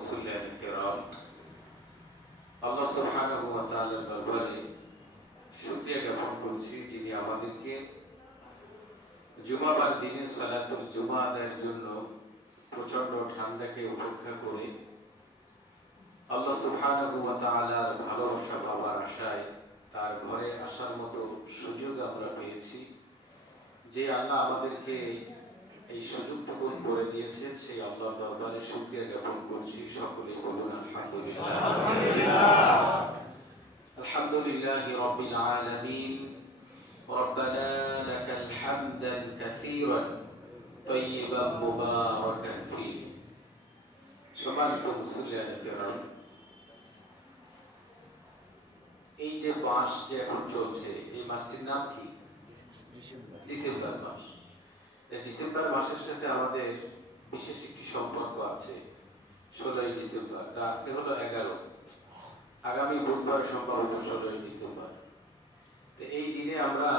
মুসল্লিয়ান কিরাম, আল্লাহ সুবহানাহু ওয়া তাআলার দরবারে শুকরিয়া জ্ঞাপন করছি যিনি আমাদেরকে জুমাবার দিনে সালাতুল জুমা আদায়ের জন্য প্রচন্ড ঠান্ডাকে উপেক্ষা করে আল্লাহ সুবহানাহু ওয়া তাআলার ভালোবাসা পাওয়ার আশায় তার ঘরে আসার মতো সুযোগ আমরা পেয়েছি। যে আল্লাহ আমাদেরকে এই সুযোগটুকু করে দিয়েছেন সেই আল্লাহর দরবারে শুকরিয়া জ্ঞাপন করছি। সকলেই বলুন আলহামদুলিল্লাহ। আলহামদুলিল্লাহি রাব্বিল আলামিন। রব্বানা লাকাল হামদান কাসীরান তাইয়িবান মুবারাকান ফীহি। সম্মানিত মুসল্লিয়ান কিরাম, এই যে মাস যে এখন চলছে, এই মাসটির নাম কি? ডিসেম্বর মাস। ডিসেম্বর মাসের সাথে আমাদের বিশেষ একটি সম্পর্ক আছে। 16ই ডিসেম্বর, আজকে হলো 11, আগামী বুধবার সম্ভবত 16ই ডিসেম্বর। এই দিনে আমরা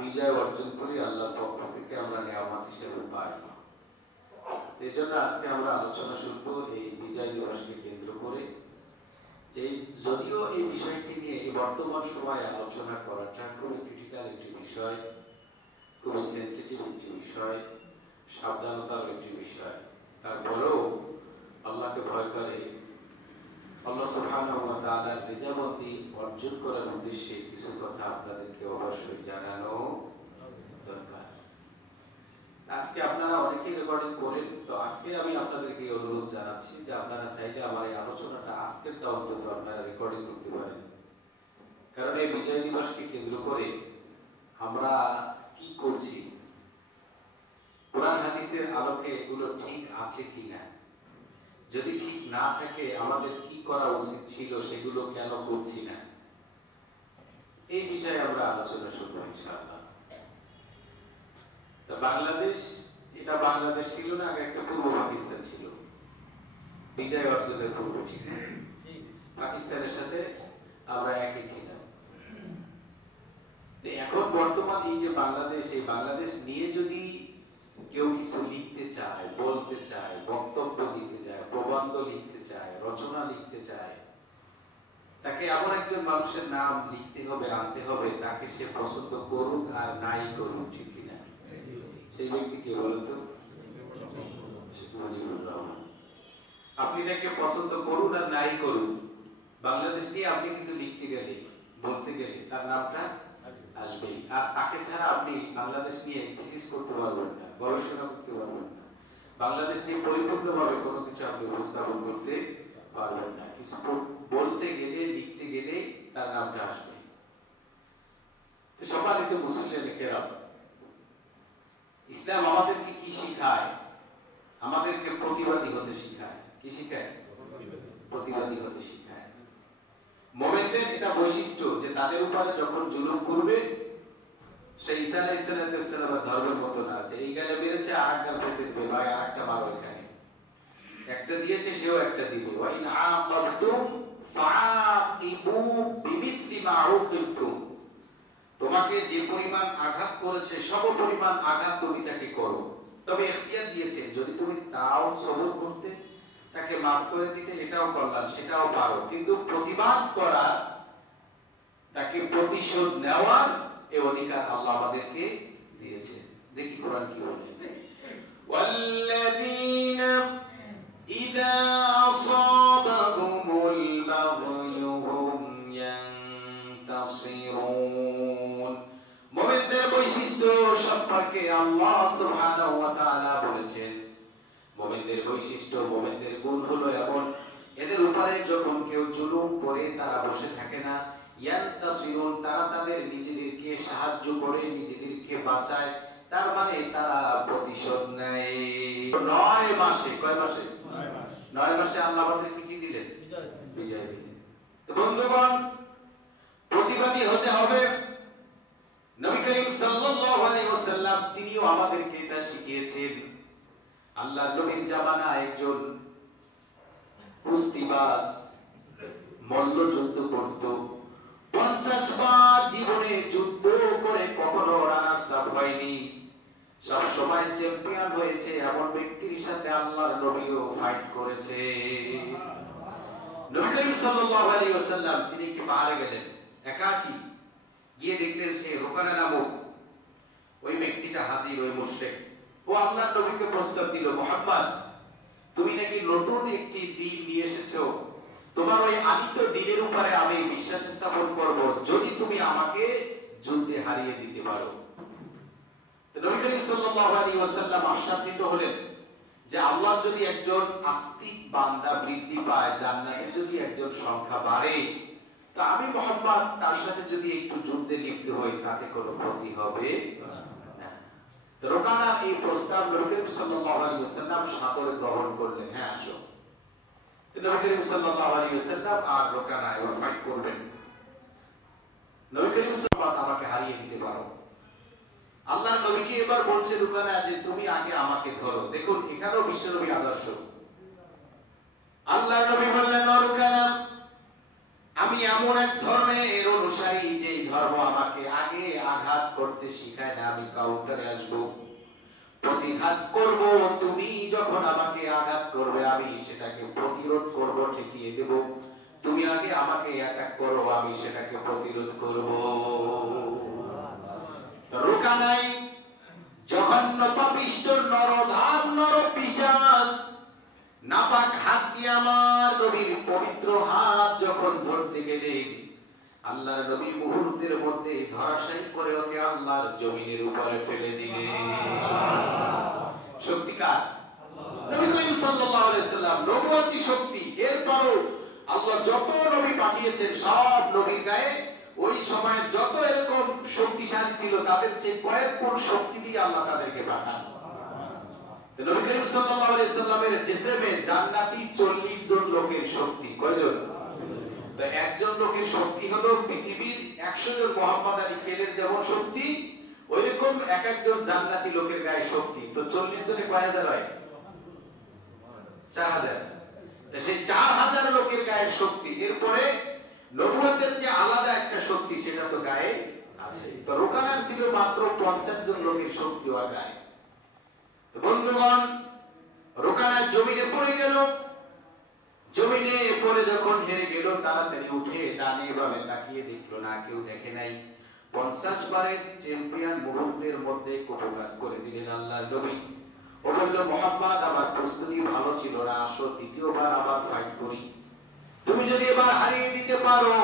বিজয় অর্জন করি, আল্লাহর পক্ষ থেকে আমরা নিয়ামত হিসেবে পাই। এই জন্য আজকে আমরা আলোচনা শুনবো এই বিজয় দিবসকে কেন্দ্র করে। যে যদিও এই বিষয়টি নিয়ে এই বর্তমান সময়ে আলোচনা করাটা খুবই ক্রিটিক্যাল একটি বিষয়, খুবই সেন্সিটিভ একটি বিষয়, সাবধানতার একটি বিষয়, তারপরেও আল্লাহকে ভয় করে আল্লাহ সুবহানাহু ওয়া তাআলার রিজামতি অর্জন করার উদ্দেশ্যে কিছু কথা আপনাদেরকে অবশ্যই জানানো দরকার। আজকে আপনারা অনেকেই রেকর্ডিং করেন, তো আজকে আমি আপনাদেরকে অনুরোধ জানাচ্ছি যে আপনারা চাইলে আমার এই আলোচনাটা আজকেরটা অন্তত আপনারা রেকর্ডিং করতে পারেন। কারণ এই বিজয় দিবসকে কেন্দ্র করে আমরা কি করছি, কোরআন হাদিসের আলোকে এগুলো ঠিক আছে কিনা, যদি ঠিক না থাকে আমাদের কি করা উচিত ছিল, সেগুলো কেন করছি না, এই বিষয়ে আমরা আলোচনা শুনবো ইনশাআল্লাহ। বাংলাদেশ, এটা বাংলাদেশ ছিল না, আগে একটা পূর্ব পাকিস্তান ছিল। বিজয় অর্জনের পূর্ব, ঠিক না? পাকিস্তানের সাথে আমরা একই ছিলাম। এখন বর্তমান এই যে বাংলাদেশ, এই বাংলাদেশ নিয়ে যদি কেউ কিছু লিখতে চায়, বলতে চায়, বক্তব্য দিতে চায়, প্রবন্ধ লিখতে চায়, রচনা লিখতে চায়, তাকে এমন একজন মানুষের নাম লিখতে হবে, আনতে হবে, তাকে সে পছন্দ করুক আর নাই করুক, ঠিক কিনা? সেই ব্যক্তি কে বলতো? মুজিবুর রহমান। আপনি তাকে পছন্দ করুন আর নাই করুন, বাংলাদেশ নিয়ে আপনি কিছু লিখতে গেলে, বলতে গেলে তার নামটা আসবেই। আর তাকে ছাড়া আপনি বাংলাদেশ নিয়ে থিসিস করতে পারবেন না, গবেষণা করতে পারবেন না, বাংলাদেশ নিয়ে পরিপূর্ণভাবে কোনো কিছু আপনি উপস্থাপন করতে পারবেন না। কিছু বলতে গেলে, লিখতে গেলে তার নামটা আসবে। তো সম্মানিত মুসলিম কেরাম, ইসলাম আমাদেরকে কি শিখায়? আমাদেরকে প্রতিবাদী হতে শিখায়। কি শিখায়? প্রতিবাদী হতে শিখায়। মুমিনদের এটা বৈশিষ্ট্য যে তাদের উপরে যখন জুলুম করবে, সেই ঈসা আলাইহিস সালামের ধর্মের মতো না যে এই গালে মেরেছে আর এক গাল পেতে দিবে, ভাই আর একটা মারো, এখানে একটা দিয়েছে সেও একটা দিবে। ওয়া ইন আকাবতুম ফাআকিবু বিমিসলি মা উকিবতুম, তোমাকে যে পরিমাণ আঘাত করেছে সম পরিমাণ আঘাত তুমি তাকে করো। তবে ইখতিয়ার দিয়েছে যদি তুমি তাও সবর করতে, তাকে মাফ করে দিতে, এটাও করলাম, সেটাও পারো, কিন্তু প্রতিবাদ করার, তাকে প্রতিশোধ নেওয়ার এই অধিকার আল্লাহ আমাদেরকে দিয়েছে। দেখি কোরআন কি বলে। ওয়াল্লাযীনা ইযা আসাবাহুমুল বাগয়ু হুম ইয়ানতাসিরুন। মুমিনদের বৈশিষ্ট্য সম্পর্কে আল্লাহ সুবহানাহু ওয়া তাআলা বলেছেন, মুমিনদের বৈশিষ্ট্য, মুমিনদের গুণ হলো এমন, এদের উপরে যখন কেউ জুলুম করে তারা বসে থাকে না। ইয়ানতাসিরুন, তারা তাদের নিজেদেরকে সাহায্য করে, নিজেদেরকে বাঁচায়, তার মানে তারা প্রতিশোধ নেয়। 9 মাসে, কয় মাসে? 9 মাসে আল্লাহ আমাদেরকে কি দিলেন? বিজয় দিলেন। তো বন্ধুগণ, প্রতিবাদী হতে হবে। নবী করিম সাল্লাল্লাহু আলাইহি ওয়াসাল্লাম তিনিও আমাদেরকে এটা শিখিয়েছেন। আল্লাহর নবীর জামানায় একজন কুস্তিবাজ মল্লযুদ্ধ করত। 50 বার জীবনে যুদ্ধ করে কখনো রানার্স আপ হয়নি, সব সময় চ্যাম্পিয়ন হয়েছে। এমন ব্যক্তির সাথে আল্লাহর নবীও ফাইট করেছে। নবী করিম সাল্লাল্লাহু আলাইহি ওয়াসাল্লাম তিনি কি পাহাড়ে গেলেন একাকী, গিয়ে দেখলেন সে রুকানা নামক ওই ব্যক্তিটা হাজির, ওই মুশরিক। ও আল্লাহর নবীকে প্রস্তাব দিল, মুহাম্মদ তুমি নাকি নতুন একটি দ্বীন নিয়ে এসেছো, তোমার ওই আদিত্য দ্বীনের উপরে আমি বিশ্বাস স্থাপন করব যদি তুমি আমাকে যুদ্ধে হারিয়ে দিতে পারো। তো নবী করিম সাল্লাল্লাহু আলাইহি ওয়াসাল্লাম আশান্বিত হলেন যে আল্লাহ যদি একজন আস্তিক বান্দা বৃদ্ধি পায়, জান্নাতে যদি একজন সংখ্যা বাড়ে, তা আমি মুহাম্মদ তার সাথে যদি একটু যুদ্ধে লিপ্ত হই তাতে কোনো ক্ষতি হবে না। তো রুকানা এই প্রস্তাব নবী করিম সাল্লাল্লাহু আলাইহি ওয়াসাল্লাম সাদরে গ্রহণ করলেন। হ্যাঁ আসো। তো নবী করিম সাল্লাল্লাহু আলাইহি ওয়াসাল্লাম আর রুকানা এবার ফাইট করবেন। নবী করিম সাল্লাল্লাহু আমাকে হারিয়ে দিতে পারো। আল্লাহর নবীকে এবার বলছে রুকানা যে তুমি আগে আমাকে ধরো। দেখুন এখানেও বিশ্বনবী আদর্শ। আল্লাহর নবী বললেন, রুকানা আমি এমন এক ধর্মের অনুসারী যে ধর্ম আমাকে আগে আঘাত করতে শিখায় না, আমি কাউন্টারে আসব, প্রতিঘাত করব, তুমি যখন আমাকে আঘাত করবে আমি সেটাকে প্রতিরোধ করব, ঠেকিয়ে দেব। তুমি আগে আমাকে অ্যাটাক করো, আমি সেটাকে প্রতিরোধ করব। রুকানাই জঘন্য পাপিষ্ঠ নরধাম নরপিশাচ নাপাক হাত দিয়ে আমার নবীর পবিত্র হাত যখন ধরতে গেলেন, আল্লাহর নবী মুহূর্তের মধ্যে ধরাশায়ী করে ওকে আল্লাহর জমিনের উপরে ফেলে দিলেন। শক্তি কার? নবী করিম সাল্লাল্লাহু আলাইহি সাল্লাম, নবুয়তি শক্তি। এরপরও আল্লাহ যত নবী পাঠিয়েছেন সব নবীর গায়ে ওই সময় যত এরকম শক্তিশালী ছিল তাদের চেয়ে কয়েক গুণ শক্তি দিয়ে আল্লাহ তাদেরকে পাঠান। তো নবী করিম সাল্লাল্লাহু আলাইহি সাল্লামের জিসমে জান্নাতি 40 জন লোকের শক্তি। কয়জন? তো একজন লোকের শক্তি হলো পৃথিবীর 100 জন মুহাম্মদ আলী খেলের যেমন শক্তি, ওইরকম এক একজন জান্নাতি লোকের গায়ে শক্তি। তো 40 জনে কয় হাজার হয়? 4000। তো সেই 4000 লোকের গায়ে শক্তি। এরপরে নবুয়তের যে আলাদা একটা শক্তি সেটা তো গায়ে আছে। তো রুকানার ছিল মাত্র 50 জন লোকের শক্তি ওর গায়ে। তো বন্ধুগণ, রুকানা জমিনে পড়ে গেল। জমিনে পড়ে যখন হেরে গেল, তাড়াতাড়ি উঠে ডানে বামে তাকিয়ে দেখলো না, কেউ দেখে নাই। 50 বারের চ্যাম্পিয়ন মুহূর্তের মধ্যে কপোকাত করে দিলেন আল্লাহর নবী। ও বলল, মুহাম্মদ আমার প্রস্তুতি ভালো ছিল না, আসো দ্বিতীয়বার আবার ফাইট করি। তুমি যদি এবার হারিয়ে দিতে পারো,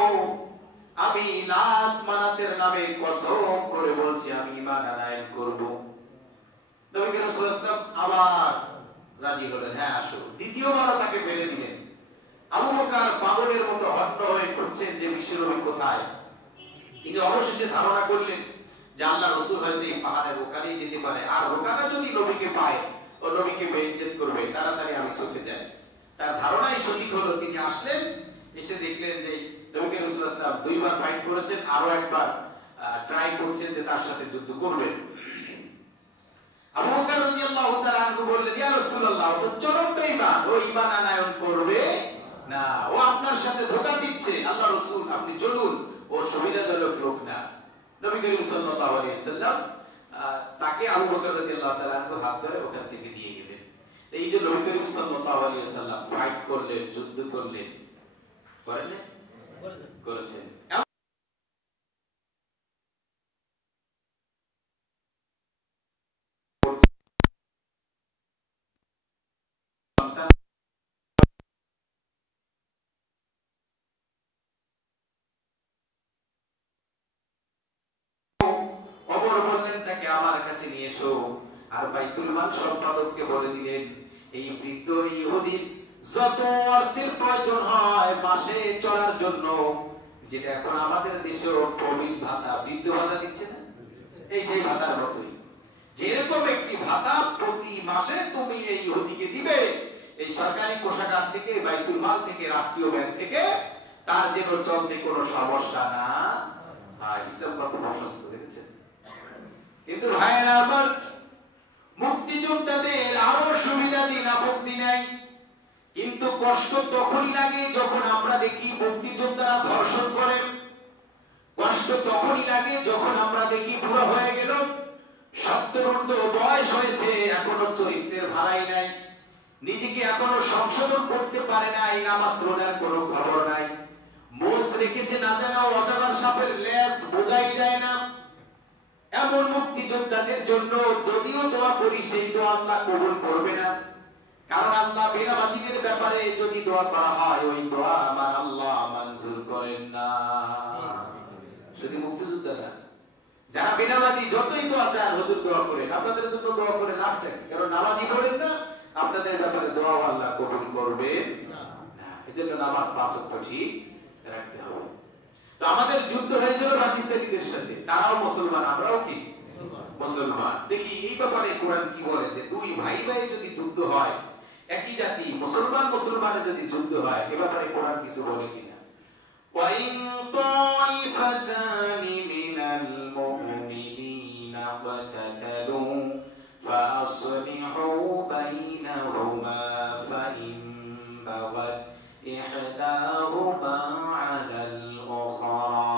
আমি লাত মানাতের নামে কসম করে বলছি আমি ঈমান আনয়ন করব। নবী করিম সাল্লাল্লাহু আলাইহি ওয়াসাল্লাম আবার রাজি হলেন। হ্যাঁ আসো। দ্বিতীয়বার তাকে ফেলে দিলেন। আবু বকর পাগলের মতো হট্ট হয়ে খুঁজছেন যে বিশ্বনবী কোথায়। তিনি অবশেষে ধারণা করলেন যে আল্লাহ রাসূল হয়তো এই পাহাড়ের ওখানেই যেতে পারে, আর ওখানে যদি নবীকে পায় ও নবীকে বেইজ্জত করবে, তাড়াতাড়ি আমি চলে যাই। তার ধারণাই সঠিক হলো। তিনি আসলেন, এসে দেখলেন যে নবী করিম সাল্লাল্লাহু আলাইহি ওয়াসাল্লাম দুইবার ফাইট করেছেন, আরো একবার ট্রাই করছেন যে তার সাথে যুদ্ধ করবেন। আবু বকর রাদিয়াল্লাহু তাআলা আনহু বললেন, ইয়া রাসূলুল্লাহ, ও তো চরম বেঈমান, ও ঈমান আনয়ন করবে না, ও আপনার সাথে ধোঁকা দিচ্ছে। আল্লাহ রাসূল আপনি চলুন, ও সুবিধাজনক লোক না। নবী করিম সাল্লাল্লাহু আলাইহি ওয়াসাল্লাম তাকে আবু বকর রাদিয়াল্লাহু তাআলা আনহু হাত ধরে ওখান থেকে নিয়ে গেলেন। এই যে নবী করিম সাল্লাল্লাহু আলাইহি ওয়াসাল্লাম ফাইট করলেন, যুদ্ধ করলেন, করেন না? করেছেন। অমর বললেন তাকে আমার কাছে নিয়ে এসো। আর বাইতুল মাল সম্পাদককে বলে দিলেন, এই বৃদ্ধ ইহুদির যত অর্থের প্রয়োজন হয় মাসে চলার জন্য, যেটা এখন আমাদের দেশে প্রবীণ ভাতা, বৃদ্ধ ভাতা দিচ্ছে না, এই সেই ভাতার মতোই যেরকম একটি ভাতা প্রতি মাসে তুমি এই ইহুদিকে দিবে, এই সরকারি কোষাগার থেকে, বাইতুল মাল থেকে, রাষ্ট্রীয় ব্যাংক থেকে, তার যেন চলতে কোনো সমস্যা না হয়। ইসলাম কত প্রশস্ত দেখেছেন। কিন্তু ভাইয়েরা আমার, মুক্তিযোদ্ধাদের আরো সুবিধা দিন, আপত্তি নাই, কিন্তু কষ্ট তখনই লাগে যখন আমরা দেখি মুক্তিযোদ্ধারা ধর্ষণ করে। কষ্ট তখনই লাগে যখন আমরা দেখি বুড়ো হয়ে গেল, 70 বয়স হয়েছে, এখনো চরিত্রের ভাড়াই নাই, নিজেকে এখনো সংশোধন করতে পারে নাই, নাই, নামাজ রোজার কোনো খবর নাই, মোষ রেখেছে না যেন অজানার সাপের লেজ বোঝাই যায় না। এমন মুক্তিযোদ্ধাদের জন্য যদিও দোয়া করি সেই দোয়া আল্লাহ কবুল করবে না, কারণ আল্লাহ বিনাবাদীদের ব্যাপারে যদি দোয়া করা হয় ওই দোয়া আমার আল্লাহ মঞ্জুর করেন না। শুধু মুক্তিযোদ্ধারা যারা বিনাবাদী যতই দোয়া চান হুজুর দোয়া করেন, আপনাদের জন্য দোয়া করে লাভটা কি? কারণ নামাজি পড়েন না, আপনাদের ব্যাপারে দোয়া আল্লাহ কবুল করবে না। এজন্য নামাজ 5 ওয়াক্ত ঠিক রাখতে হবে। তো আমাদের যুদ্ধ হয়েছিল পাকিস্তানিদের সাথে, তারাও মুসলমান, আমরাও কি মুসলমান। দেখি এই ব্যাপারে কোরআন কি বলে, যে দুই ভাই ভাই যদি যুদ্ধ হয়, একই জাতি মুসলমান মুসলমানে যদি যুদ্ধ হয়, এ ব্যাপারে কোরআন কিছু বলে কিনা? وَإِن طَائِفَتَانِ مِنَ الْمُؤْمِنِينَ اقْتَتَلُوا فَأَصْلِحُوا بَيْنَهُمَا فَإِن بَغَتْ إِحْدَاهُمَا عَلَى الْأُخْرَى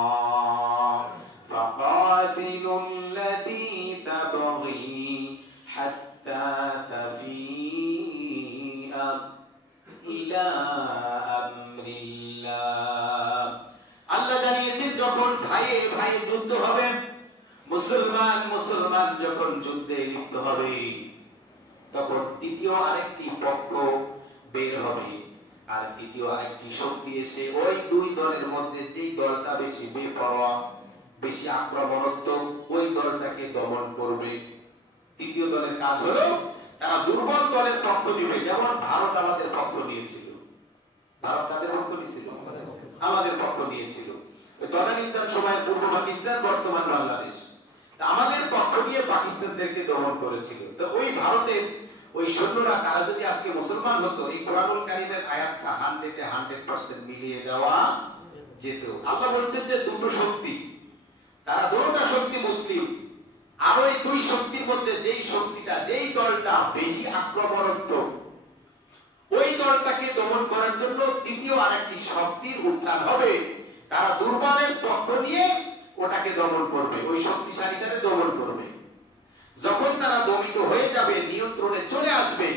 فَقَاتِلُوا الَّتِي تَبْغِي حَتَّى تَفِيءَ إِلَى أَمْرِ اللَّهِ। আল্লাহ জানিয়েছেন যখন ভাইয়ে ভাইয়ে যুদ্ধ হবে, মুসলমান মুসলমান যখন যুদ্ধে লিপ্ত হবে, তখন তৃতীয় আরেকটি পক্ষ বের হবে, আর তৃতীয় আরেকটি শক্তি এসে ওই দুই দলের মধ্যে যেই দলটা বেশি বেপরোয়া, বেশি আক্রমণাত্মক, ওই দলটাকে দমন করবে। তৃতীয় দলের কাজ হলো তারা দুর্বল দলের পক্ষ নেবে। যেমন ভারত আমাদের পক্ষ নিয়েছিল। ভারত কাদের পক্ষ নিয়েছিল? আমাদের পক্ষ নিয়েছিল। তদানীন্তন সময় পূর্ব পাকিস্তান, বর্তমান বাংলাদেশ। আমাদের পক্ষ নিয়ে পাকিস্তানদেরকে দমন করেছিল। তো ওই ভারতের ওই সৈন্যরা তারা যদি আজকে মুসলমান হতো, এই কোরআনুল কারীমের আয়াতটা 100% মিলিয়ে দেওয়া যেত। আল্লাহ বলছেন যে দুটো শক্তি, তারা দুটোটা শক্তি মুসলিম, আর ওই দুই শক্তির মধ্যে যেই শক্তিটা, যেই দলটা বেশি আক্রমণাত্মক, ওই দলটাকে দমন করার জন্য তৃতীয় আরেকটি শক্তির উত্থান হবে। তারা দুর্বলের পক্ষ নিয়ে ওটাকে দমন করবে, ওই শক্তিশালীটাকে দমন করবে। যখন তারা দমিত হয়ে যাবে, নিয়ন্ত্রণে চলে আসবে,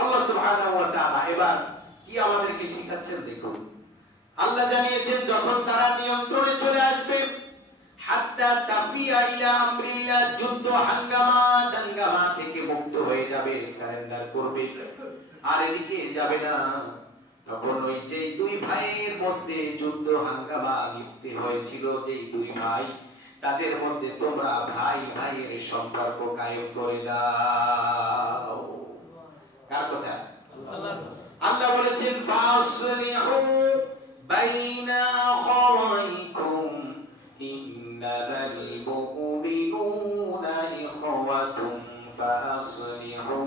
আল্লাহ সুবহানাহু ওয়া তাআলা এবার কি আমাদেরকে শিখাচ্ছেন দেখুন। আল্লাহ জানিয়েছেন যখন তারা নিয়ন্ত্রণে চলে আসবে, হাত্তা তাফিয়া ইলা আমরিল্লাহ, যুদ্ধ হাঙ্গামা দাঙ্গামা থেকে মুক্ত হয়ে যাবে, সারেন্ডার করবে, আর এদিকে যাবে না। তখন ওই যে দুই ভাইয়ের মধ্যে যুদ্ধ হাঙ্গামা লিপ্ত হয়েছিল, যেই দুই ভাই, তাদের মধ্যে তোমরা ভাই ভাইয়ের সম্পর্ক কায়েম করে দাও। কার কথা? আল্লাহ বলেছেন ফাসলিহু বাইনা আখাওয়াইকুম ইন্নাল মুমিনুনা ইখওয়াতুম ফাসলিহু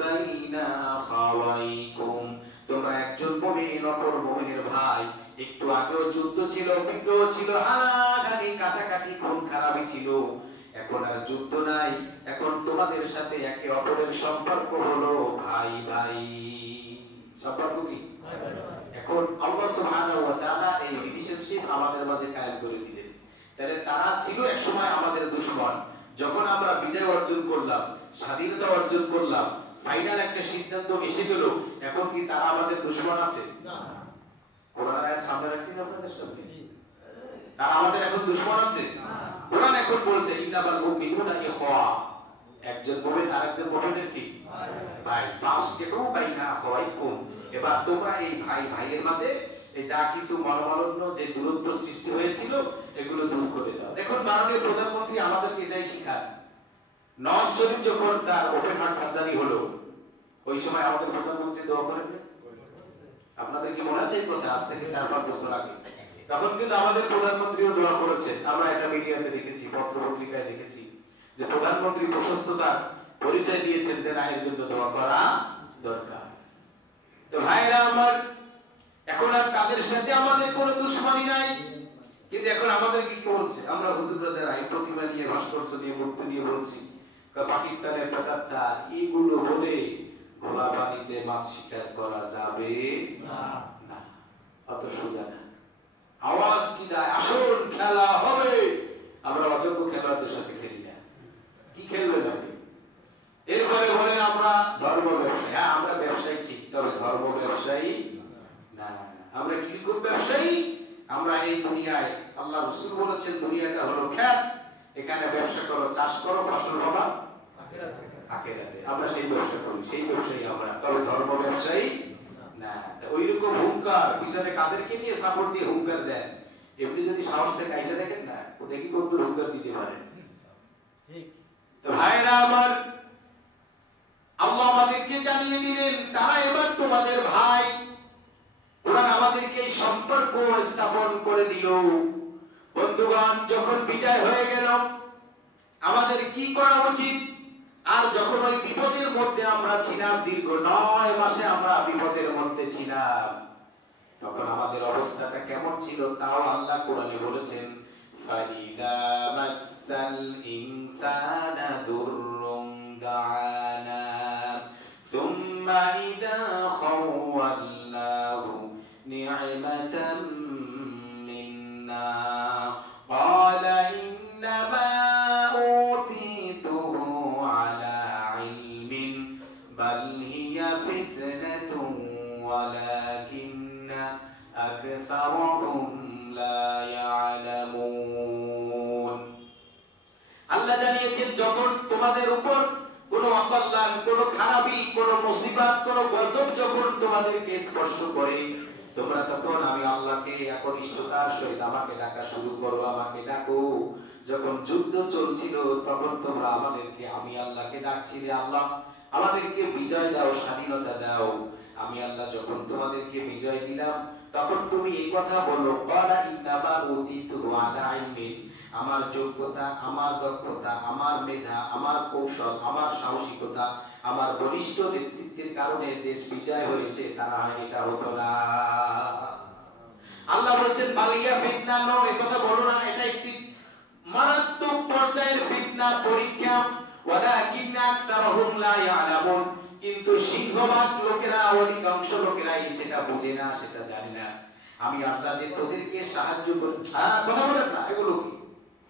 বাইনা আখাওয়াইকুম। তোমরা একজন মুমিন অপর মুমিনের ভাই। একটু আগেও যুদ্ধ ছিল, বিগ্রহ ছিল, হানাহানি কাটাকাটি, খুন খারাপি ছিল। এখন আর যুদ্ধ নাই, এখন তোমাদের সাথে একে অপরের সম্পর্ক হলো ভাই ভাই। সম্পর্ক কি? এখন আল্লাহ সুবহানাহু ওয়া তাআলা এই রিলেশনশিপ আমাদের মাঝে কায়েম করে দিলেন। তাহলে তারা ছিল একসময় আমাদের দুশমন, যখন আমরা বিজয় অর্জন করলাম, স্বাধীনতা অর্জন করলাম, ফাইনাল একটা সিদ্ধান্ত এসে গেল, এখন কি তারা আমাদের দুশমন আছে? না। কোরআনের আয়াত সামনে রাখছি না আপনাদের সামনে, তারা আমাদের এখন দুশমন আছে? কোরআন এখন বলছে ইন্নামাল মুমিনুনা ইখওয়া, একজন মুমিন আরেকজন মুমিনের কি ভাই। ফাসলিহু বাইনা আখাওয়াইকুম, এবার তোমরা এই ভাই ভাইয়ের মাঝে এই যা কিছু মনোমালিন্য, যে দূরত্ব সৃষ্টি হয়েছিল, এগুলো দূর করে দাও। দেখুন মাননীয় প্রধানমন্ত্রী আমাদেরকে এটাই শিখান। নওয়াজ শরীফ যখন তার ওপেন হার্ট সার্জারি হলো, ওই সময় আমাদের প্রধানমন্ত্রী দোয়া করেন। আপনাদের কি মনে আছে এই কথা? আজ থেকে 4-5 বছর আগে তখন কিন্তু আমাদের প্রধানমন্ত্রীও দোয়া করেছেন। আমরা এটা মিডিয়াতে দেখেছি, পত্র পত্রিকায় দেখেছি যে প্রধানমন্ত্রী প্রশস্ততার পরিচয় দিয়েছেন যে না, এর জন্য দোয়া করা দরকার। তো ভাইরা আমার, এখন আর তাদের সাথে আমাদের কোনো দুশমনি নাই, কিন্তু এখন আমাদেরকে কি বলছে? আমরা হুজুররা যারা এই প্রতিমা নিয়ে, ভাস্কর্য নিয়ে, মূর্তি নিয়ে বলছি পাকিস্তানের প্রেতাত্মা, এগুলো বলে ঘোলা পানিতে মাছ শিকার করা যাবে না। অত সোজা না। আওয়াজ কি দেয়, আসল খেলা হবে। আমরা অযোগ্য খেলোয়াড়দের সাথে খেলি না। কি খেলবেন আপনি? এরপরে বলেন আমরা ধর্ম ব্যবসায়ী। হ্যাঁ, আমরা ব্যবসায়ী ঠিক, তবে ধর্ম ব্যবসায়ী না, আমরা কিরকম ব্যবসায়ী? আমরা এই দুনিয়ায়, আল্লাহ রাসূল বলেছেন দুনিয়াটা হলো ক্ষেত, এখানে ব্যবসা করো, চাষ করো, ফসল হবা আখিরাতে। আমরা সেই ব্যবসা করি, সেই ব্যবসায়ী আমরা, তবে ধর্ম ব্যবসায়ী না। ওই রকম হুঙ্কার পিছনে কাদেরকে নিয়ে সাপোর্ট দিয়ে হুঙ্কার দেন, এমনি যদি সাহস থেকে আইসা দেখেন না, দেখি কত হুঙ্কার দিতে পারেন। তো ভাইরা আমার, আল্লাহ আমাদেরকে জানিয়ে দিলেন তারা এবার তোমাদের ভাই। কোরআন আমাদেরকে এই সম্পর্ক স্থাপন করে দিল। বন্ধুগণ, যখন বিজয় হয়ে গেল আমাদের কি করা উচিত? আর যখন ওই বিপদের মধ্যে আমরা ছিলাম, দীর্ঘ 9 মাসে আমরা বিপদের মধ্যে ছিলাম, তখন আমাদের অবস্থাটা কেমন ছিল তাও আল্লাহ কোরআনে বলেছেন, ফাইদা মাসাল ইনসানা দুররুন দাআনা সুম্মা ইযা খাওয়াল্লাহু নি'মাতাম মিন্না ক্বালা ইন্নামা উতীতুহু আলা ইলমিন বাল হিয়া ফিতনাতুন ওয়ালাকিন্না আকসারুহুম লা ইয়ালামুন। আল্লাহ জানিয়েছেন যখন তোমাদের উপর কোনো অকল্যাণ, কোনো খারাপি, কোনো মুসিবত, কোনো গজব যখন তোমাদেরকে স্পর্শ করে, তোমরা তখন আমি আল্লাহকে একনিষ্ঠতার সহিত আমাকে ডাকা শুরু করো, আমাকে ডাকো। যখন যুদ্ধ চলছিল তখন তোমরা আমাদেরকে, আমি আল্লাহকে ডাকছিলে, আল্লাহ আমাদেরকে বিজয় দাও, স্বাধীনতা দাও। আমি আল্লাহ যখন তোমাদেরকে বিজয় দিলাম তখন তুমি এই কথা বলো, ক্বালা ইন্নামা উতীতুহু আলা ইলমিন, আমার যোগ্যতা, আমার দক্ষতা, আমার মেধা, আমার কৌশল, আমার সাহসিকতা, আমার বলিষ্ঠ নেতৃত্বের কারণে দেশ বিজয় হয়েছে, তারা এটা হতো না। আল্লাহ বলেছেন বালিয়া ফিতনা, নো, এই কথা বলো না, এটা একটি মারাত্মক পর্যায়ের ফিতনা, পরীক্ষা। ওয়ালাকিন্না আকসারুহুম লা ইয়ালামুন, কিন্তু সিংহভাগ লোকেরা, অধিকাংশ লোকেরাই সেটা বোঝে না, সেটা জানে না। আমি আল্লাহ যে তোদেরকে সাহায্য করি, কথা বলেন না, এগুলো কি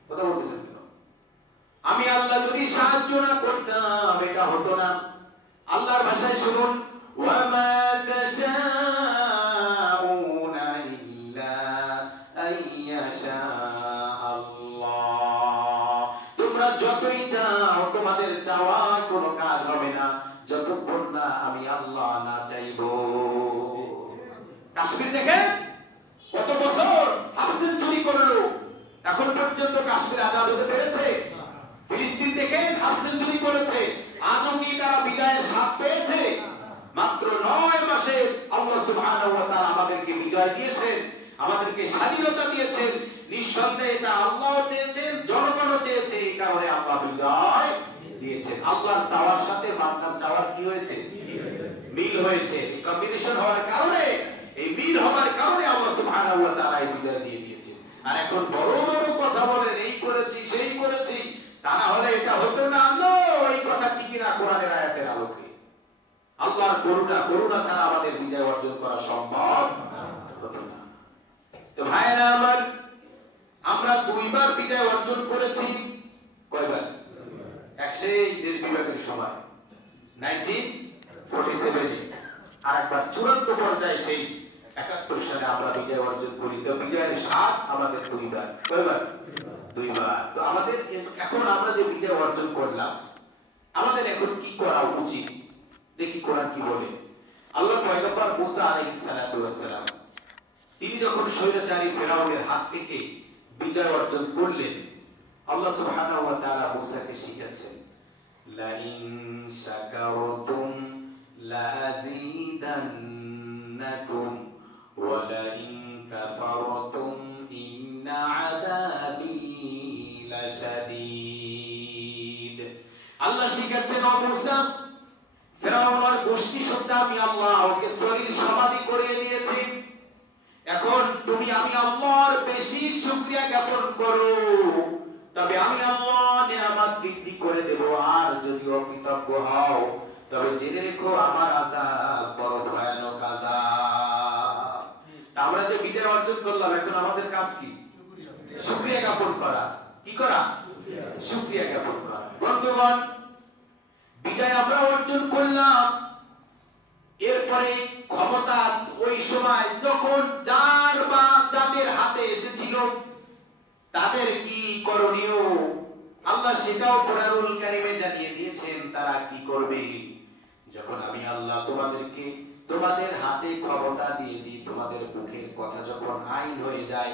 কথা বলতেছেন কেন? আমি আল্লাহ যদি সাহায্য না করতাম এটা হতো না। আল্লাহর ভাষায় শুনুন, ওয়ামা তাশাউনা ইল্লা আইয়াশা আল্লাহ, তোমরা যতই চাও তোমাদের চাওয়ায় কোনো কাজ হবে না যতক্ষণ না আমি আল্লাহ না চাইবো। কাশ্মীর দেখেন কত বছর হাফ সেঞ্চুরি করলো, এখন পর্যন্ত কাশ্মীর আজাদ হতে পেরেছে? ফিলিস্তিন দেখেন হাফ সেঞ্চুরি করেছে, আজও কি তারা বিজয়ের স্বাদ পেয়েছে? মাত্র 9 মাসে আল্লাহ সুবহানাহু ওয়া তাআলা আমাদেরকে বিজয় দিয়েছেন, আমাদেরকে স্বাধীনতা দিয়েছেন। নিঃসন্দেহে এটা আল্লাহ চেয়েছেন, জনগণও চেয়েছে, এই কারণে আল্লাহ বিজয় দিয়েছেন। আল্লাহর চাওয়ার সাথে বান্দার চাওয়ার কি হয়েছে? মিল হয়েছে। এই কম্বিনেশন হওয়ার কারণে, এই মিল হওয়ার কারণে আল্লাহ সুবহানাহু ওয়া তাআলা এই বিজয় দিয়ে দিয়েছেন। আর এখন বড় বড় কথা বলেন, এই করেছি সেই করেছি, তা না হলে এটা হতো না। এই কথা কি কিনা কোরআনের আয়াতের আলোকে? আল্লাহর করুণা ছাড়া আমাদের বিজয় অর্জন করা সম্ভব হতো না। তো ভাইরা আমার, আমরা 2 বার বিজয় অর্জন করেছি। কয়বার? এক সেই দেশ বিভাগের সময় 1947, আর একবার চূড়ান্ত পর্যায়ে সেই 71 সালে আমরা বিজয় অর্জন করি। তো বিজয়ের স্বাদ আমাদের 2 বার। কয়বার? 2 বার। তো আমাদের এখন আমরা যে বিজয় অর্জন করলাম, আমাদের এখন কি করা উচিত দেখি কোরআন কি বলে। আল্লাহ পয়গম্বর মুসা আলাইহিস সালাতু ওয়াস সালাম, তিনি যখন স্বৈরাচারী ফেরাউনের হাত থেকে বিজয় অর্জন করলেন, আল্লাহ সুবহানাহু ওয়া তাআলা মুসাকে শিখাচ্ছেন, লা ইন শাকারতুম লা আযীদান্নাকুম ওয়া লা ইন কাফারতুম ইন্না আযাবী লাশাদীদ। আল্লাহ শিখাচ্ছেন, ও মুসা, ফেরাউনের গোষ্ঠী সত্তা আমি আল্লাহ ওকে শরীর সমাধি করিয়ে দিয়েছি, এখন তুমি আমি আল্লাহর বেশি শুকরিয়া জ্ঞাপন করো, তবে আমি আল্লাহ নিয়ামত বৃদ্ধি করে দেব। আর যদি অকৃতজ্ঞ হও তবে জেনে রেখো আমার আযাব বড় ভয়ানক আযাব। আমরা যে বিজয় অর্জন করলাম, এখন আমাদের কাজ কি? শুকরিয়া জ্ঞাপন করা। কি করা? শুকরিয়া জ্ঞাপন করা। বন্ধুগণ, বিজয় আমরা অর্জন করলাম, এরপর এরপরে ক্ষমতা ওই সময় যখন যার বা যাদের হাতে এসেছিল তাদের কি করণীয় আল্লাহ সেটাও কোরআনুল কারীমে জানিয়ে দিয়েছেন। তারা কি করবে যখন আমি আল্লাহ তোমাদেরকে তোমাদের হাতে ক্ষমতা দিয়ে দিই, তোমাদের মুখের কথা যখন আইন হয়ে যায়,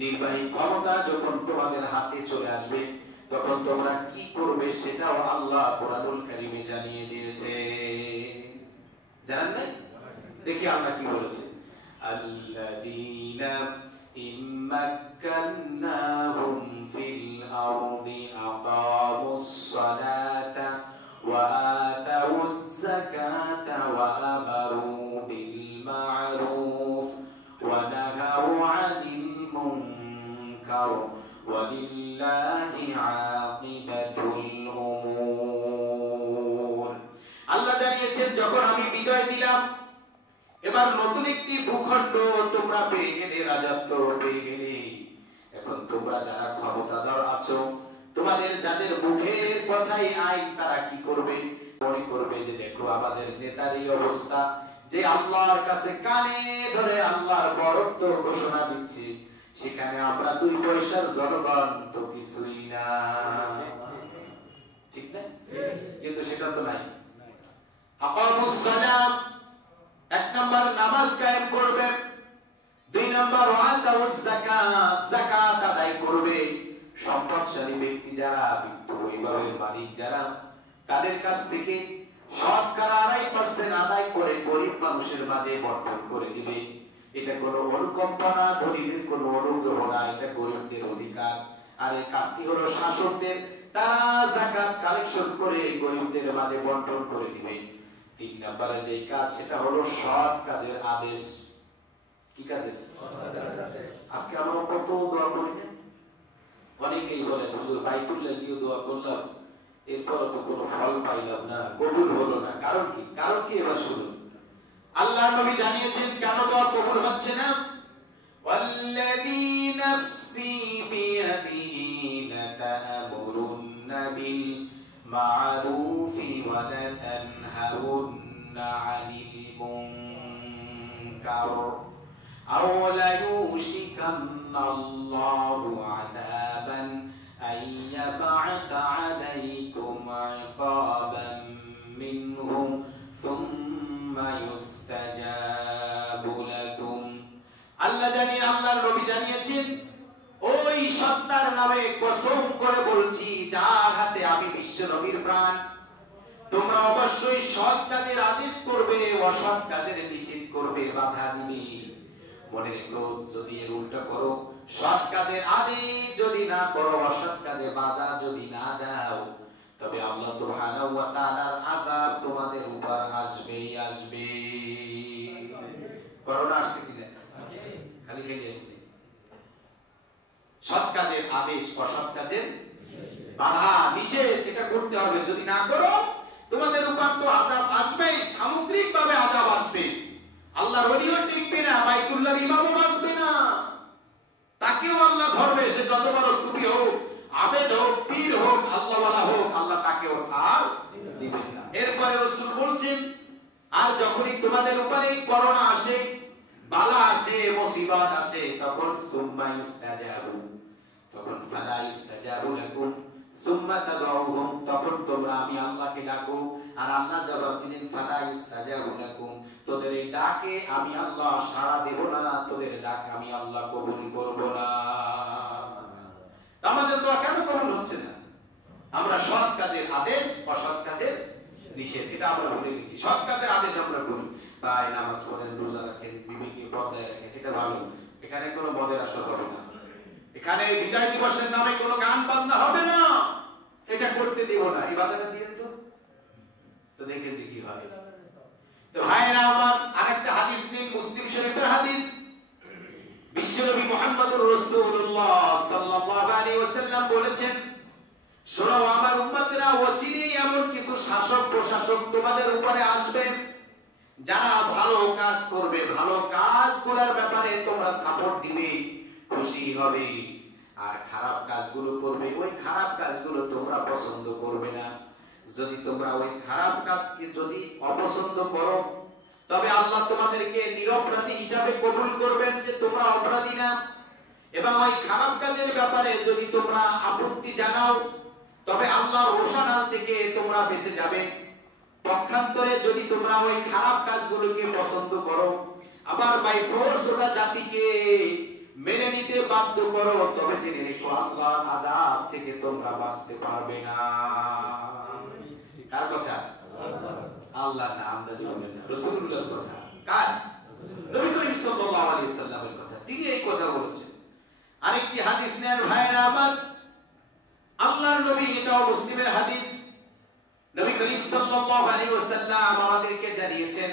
নির্বাহী ক্ষমতা যখন তোমাদের হাতে চলে আসবে, তখন তোমরা কি করবে সেটাও আল্লাহ কোরআনুল কারীমে জানিয়ে দিয়েছে। জানেন না? দেখি আল্লাহ কি বলেছে, আল্লাযীনা ইম্মাক্কান্নাহুম ফিল আরদি আকামুস সালাতা ওয়া আতাউজ যাকাতা ওয়া আমারু বিল মা'রুফ ওয়া নাহাউ আনিল মুনকার ওয়ালিল্লাহি আকিবাতুল উমুর। আল্লাহ জানিয়েছেন যখন আমি বিজয় দিলাম, এবার নতুন একটি ভূখণ্ড তোমরা পেয়ে গেলে, রাজত্ব পেয়ে গেলে, এখন তোমরা যারা ক্ষমতাধর আছো, তোমাদের যাদের মুখের কথাই আইন, তারা কি করবে? মনে করবে যে দেখো আমাদের নেতার এই অবস্থা, যে আল্লাহর কাছে কানে ধরে আল্লাহর বরত্ব ঘোষণা দিচ্ছে, সেখানে আমরা 2 পয়সার জনগণ তো কিছুই না। ঠিক না? কিন্তু সেটা তো নাই। আকামুস সালাত, 1 নাম্বার নামাজ কায়েম করবে, 2 নাম্বার ওয়াতাউজ যাকাত, যাকাত আদায় করবে। সম্পদশালী ব্যক্তি যারা, বিত্ত পরিবারের মালিক যারা, তাদের কাছ থেকে শতকরা 2.5% আদায় করে গরিব মানুষের মাঝে বন্টন করে দিবে। এটা কোনো অনুকম্পা না, ধনীদের কোনো অনুগ্রহ না, এটা গরিবদের অধিকার। আর এই কাজটি হলো শাসকদের, তারা যাকাত কালেকশন করে গরিবদের মাঝে বন্টন করে দিবে। 3 নম্বরে যে কাজ, সেটা হলো সৎ কাজের আদেশ। কি কাজের? আজকে আমরা কত দোয়া করি না? অনেকেই বলেন হুজুর বাইতুল্লাহ গিয়ে দোয়া করলাম, এরপর তো কোনো ফল পাইলাম না, কবুল হলো না। কারণ কি? কারণ কি? এবার শুনুন, আল্লাহর নবী জানিয়েছেন কেন দোয়া কবুল হচ্ছে না। ওয়াল্লাযী নাফসি বিয়াদিহি লাতা'মুরুন্না বিল মা'রুফি ওয়া লাতানহাউন্না 'আনিল মুনকার আও লা ইউশিকান্না আল্লাহু 'আযাবান আইয়াব'আসা 'আলাইকুম 'ইকাবান মিনহু সুম্মা ইউস্তাজাবু লাকুম। আল্লাহ আল্লাহর নবী জানিয়েছেন, ওই সত্তার নামে কসম করে বলছি যার হাতে আমি বিশ্ব নবীর প্রাণ, তোমরা অবশ্যই সৎ কাজের আদেশ করবে, অসৎ কাজের নিষেধ করবে, বাধা দিবে। মনে রেখো, যদি এর উল্টা করো, সৎ কাজের আদেশ যদি না করো, অসৎ কাজে বাধা যদি না দাও, তবে আল্লাহ সুবহানাহু ওয়া তাআলার আযাব তোমাদের উপর আসবেই আসবে। করোনা আসছে কিনা? খালি খেয়ে আসছে। সৎ কাজের আদেশ, অসৎ কাজের বাধা নিষেধ, এটা করতে হবে। যদি না করো, তোমাদের উপর তো আযাব আসবেই, সামগ্রিকভাবে আযাব আসবে। আল্লাহর ওলিও টিকবে না, বাইতুল্লাহর ইমামও বাঁচবে না, তাকেও আল্লাহ ধরবে। সে যত বড় সুফি হোক, আবেদ হোক, পীর হোক, আল্লাহওয়ালা হোক, আল্লাহ তাকেও ছাড় দিবেন না। এরপরে রাসূল বলছেন, আর যখনই তোমাদের উপরে করোনা আসে, বালা আসে, মুসিবত আসে, তখন সুম্মা ইস্তাজাবু, তখন ফালা ইস্তাজাবু লাকুম সুম্মা তাদউহুম, তখন তোমরা আমি আল্লাহকে ডাকো, আর আল্লাহ জবাব দিলেন ফালা ইস্তাজাবু লাকুম, তোদের এই ডাকে আমি আল্লাহ সাড়া দেব না, তোদের ডাক আমি আল্লাহ কবুল করব না। আমাদের দোয়া কেন কবুল হচ্ছে না? আমরা সৎ কাজের আদেশ, অসৎ কাজের নিষেধ, এটা আমরা ভুলে গেছি। সৎ কাজের আদেশ আমরা করি, তাই নামাজ পড়েন, রোজা রাখেন, বিবেকে পর্দায় রাখেন, এটা ভালো। এখানে কোনো মদের আসর হবে না, এখানে বিজয় দিবসের নামে কোনো গান বাজনা হবে না, এটা করতে দিব না। এই বাধাটা দিয়ে তো দেখেন যে কি হয়। তো ভাইরা আমার, আরেকটা হাদিস নিন, মুসলিম শরীফের হাদিস। বিশ্বনবী মুহাম্মদুর রাসূলুল্লাহ সাল্লাল্লাহু আলাইহি ওয়াসাল্লাম বলেছেন, শোনো আমার উম্মতেরা, অচিরেই এমন কিছু শাসক প্রশাসক তোমাদের উপরে আসবে, যারা ভালো কাজ করবে, ভালো কাজগুলোর ব্যাপারে তোমরা সাপোর্ট দিবে, খুশি হবে, আর খারাপ কাজগুলো করবে, ওই খারাপ কাজগুলো তোমরা পছন্দ করবে না। যদি তোমরা ওই খারাপ কাজকে যদি অপছন্দ করো, তবে আল্লাহ তোমাদেরকে নিরপরাধী হিসাবে কবুল করবেন যে তোমরা অপরাধী না। এবং ওই খারাপ কাজের ব্যাপারে যদি তোমরা আপত্তি জানাও তবে আল্লাহর রোশনাল থেকে তোমরা বেঁচে যাবে। পক্ষান্তরে যদি তোমরা ওই খারাপ কাজগুলোকে পছন্দ করো, আবার বাই ফোর্স ওটা জাতিকে মেনে নিতে বাধ্য করো, তবে জেনে রেখো আল্লাহর আযাব থেকে তোমরা বাঁচতে পারবে না। কার কথা? আল্লাহ না, আন্দাজ করবেন না, রাসূলুল্লাহর কথা। কার? নবী করিম সাল্লাল্লাহু আলাইহি ওয়াসাল্লামের কথা। তিনি এই কথা বলেছেন। আরেকটি হাদিস নেন ভাইরা আমার, আল্লাহর নবী, এটাও মুসলিমের হাদিস। নবী করিম সাল্লাল্লাহু আলাইহি ওয়াসাল্লাম আমাদেরকে জানিয়েছেন,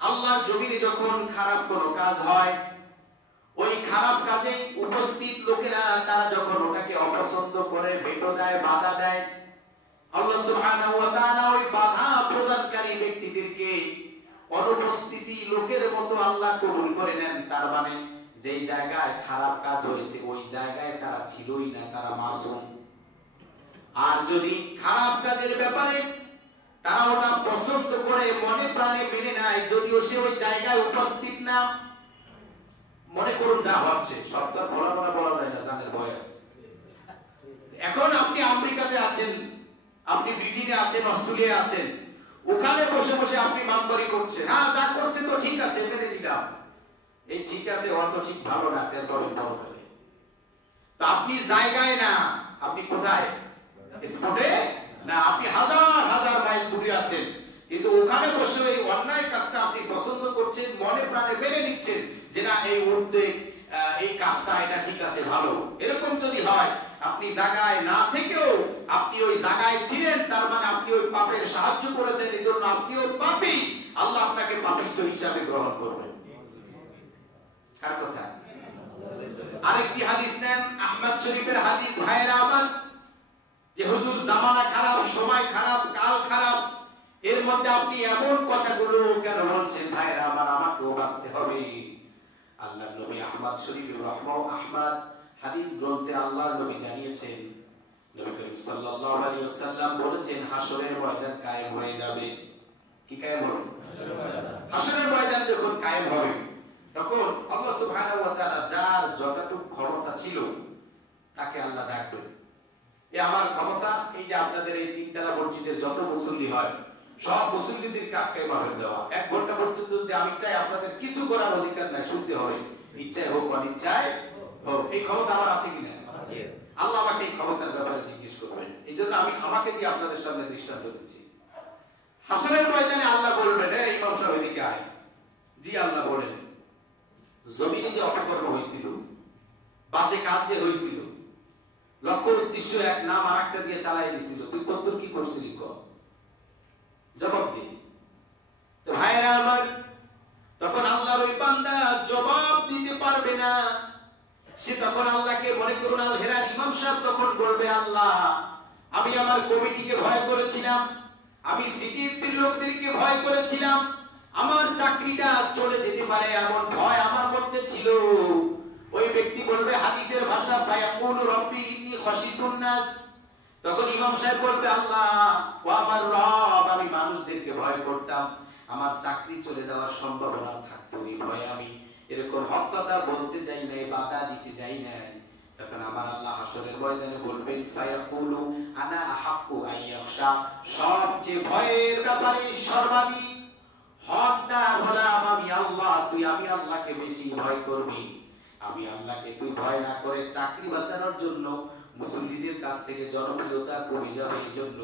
আল্লাহর জমিনে যখন খারাপ কোনো কাজ হয়, ওই খারাপ কাজে উপস্থিত লোকেরা তারা যখন ওটাকে অপছন্দ করে, ভেটো দেয়, বাধা দেয়, আল্লাহ সুবহানাহু ওয়া তাআলা ওই বাধা প্রদানকারী ব্যক্তিদেরকে অনুপস্থিতি লোকের মতো আল্লাহ কবুল করে নেন। তার মানে যেই জায়গায় খারাপ কাজ হয়েছে ওই জায়গায় তারা ছিলই না, তারা মাসুম। আর যদি খারাপ কাজের ব্যাপারে তারা ওটা পছন্দ করে মনে প্রাণে মেনে নেয়, যদিও সে ওই জায়গায় উপস্থিত না, মনে করুন যা হচ্ছে সব তো বলা যায় না, জানের বয়স। এখন আপনি আমেরিকাতে আছেন, আপনি ব্রিটেনে আছেন, অস্ট্রেলিয়া আছেন, ওখানে বসে বসে আপনি মামবারি করছেন, হ্যাঁ যা করছে তো ঠিক আছে, মেনে নিলাম। এই ঠিক আছে অত ঠিক ভালো না, টের পাবেন পরকালে। তো আপনি জায়গায় না, আপনি কোথায়? স্পটে না, আপনি হাজার হাজার মাইল দূরে আছেন, কিন্তু ওখানে বসে এই অন্যায় কাজটা আপনি পছন্দ করছেন, মনে প্রাণে মেনে নিচ্ছেন যে না এই উদ্যোগ, এই কাজটা এটা ঠিক আছে, ভালো। এরকম যদি হয়, আপনি জায়গায় না থেকেও আপনি ওই জায়গায় ছিলেন, তার মানে আপনি ওই পাপের সাহায্য করেছেন, এই জন্য আপনিও পাপী, আল্লাহ আপনাকে পাপিষ্ঠ হিসাবে গ্রহণ করবেন। কার কথা? আরেকটি হাদিস নেন, আহমদ শরীফের হাদিস ভাইরা আমার, যে হুজুর জামানা খারাপ, সময় খারাপ, কাল খারাপ, এর মধ্যে আপনি এমন কথাগুলো কেন বলছেন? ভাইরা আমার, আমাকেও বাঁচতে হবে। আল্লাহর নবী আহমদ শরীফের রহমাও আহমদ হাদিস গ্রন্থে আল্লাহর নবী জানিয়েছেন, নবী করিম সাল্লাল্লাহু আলাইহি ওয়াসাল্লাম বলেছেন, হাসরের ময়দান কায়েম হয়ে যাবে। কি কায়েম হবে? হাসরের ময়দান যখন কায়েম হবে, তখন আল্লাহ সুবহানাহু ওয়া তাআলা যার যতটুকু ক্ষমতা ছিল তাকে আল্লাহ ডাকবেন, এই আমার ক্ষমতা, এই যে আপনাদের এই তিনতলা মসজিদের যত মুসল্লি হয় সব মুসল্লিদেরকে আটকে মারে দেওয়া, 1 ঘন্টা পর্যন্ত যদি আমি চাই আপনাদের কিছু করার অধিকার নাই, শুনতে হবে, ইচ্ছায় হোক অনিচ্ছায় হোক। এই ক্ষমতা আমার আছে কিনা? আল্লাহ আমাকে এই ক্ষমতার ব্যাপারে জিজ্ঞেস করবেন। এই জন্য আমি আমাকে দিয়ে আপনাদের সামনে দৃষ্টান্ত দিচ্ছি। হাসরের ময়দানে আল্লাহ বলবেন, এই ইমাম সাহেব এদিকে আয়। জি আল্লাহ বলেন, জমিনে যে অপকর্ম হয়েছিল, বাজে কাজ যে হয়েছিল, লক্ষ্য উদ্দেশ্য এক নাম আর একটা দিয়ে চালাই দিছিল, তুই কত কি করছিলি? জবাব দে। তো ভাইরা আমার, তখন আল্লাহর ওই বান্দা জবাব দিতে পারবে না। সে তখন আল্লাহকে, মনে করুন আল হেরার ইমাম সাহেব তখন বলবে, আল্লাহ আমি আমার কমিটিকে ভয় করেছিলাম, আমি সিটির লোকদেরকে ভয় করেছিলাম, আমার চাকরিটা চলে যেতে পারে এমন ভয় আমার মধ্যে ছিল। ওই ব্যক্তি বলবে হাদিসের ভাষা, ফায়াকুলু রাব্বি ইন্নী খাশিতুন নাস। তখন ইমাম সাহেব বলবে, আল্লাহ ও আমার রব, আমি মানুষদেরকে ভয় করতাম, আমার চাকরি চলে যাওয়ার সম্ভাবনা থাকতো, এই ভয়ে আমি এরকম হক কথা বলতে যাই নাই, বাধা দিতে যাই নাই। তখন আমার আল্লাহ হাসরের ময়দানে বলবেন, ফায়াকুলু আনা আহাক্কু আইয়াখশা, সবচেয়ে ভয়ের ব্যাপারে সর্বাধিক হকদার হলাম আমি আল্লাহ, তুই আমি আল্লাহকে বেশি ভয় করবি। আমি আল্লাহকে তুই ভয় না করে চাকরি বাঁচানোর জন্য, মুসল্লিদের কাছ থেকে জনপ্রিয়তা কমে যাবে এই জন্য,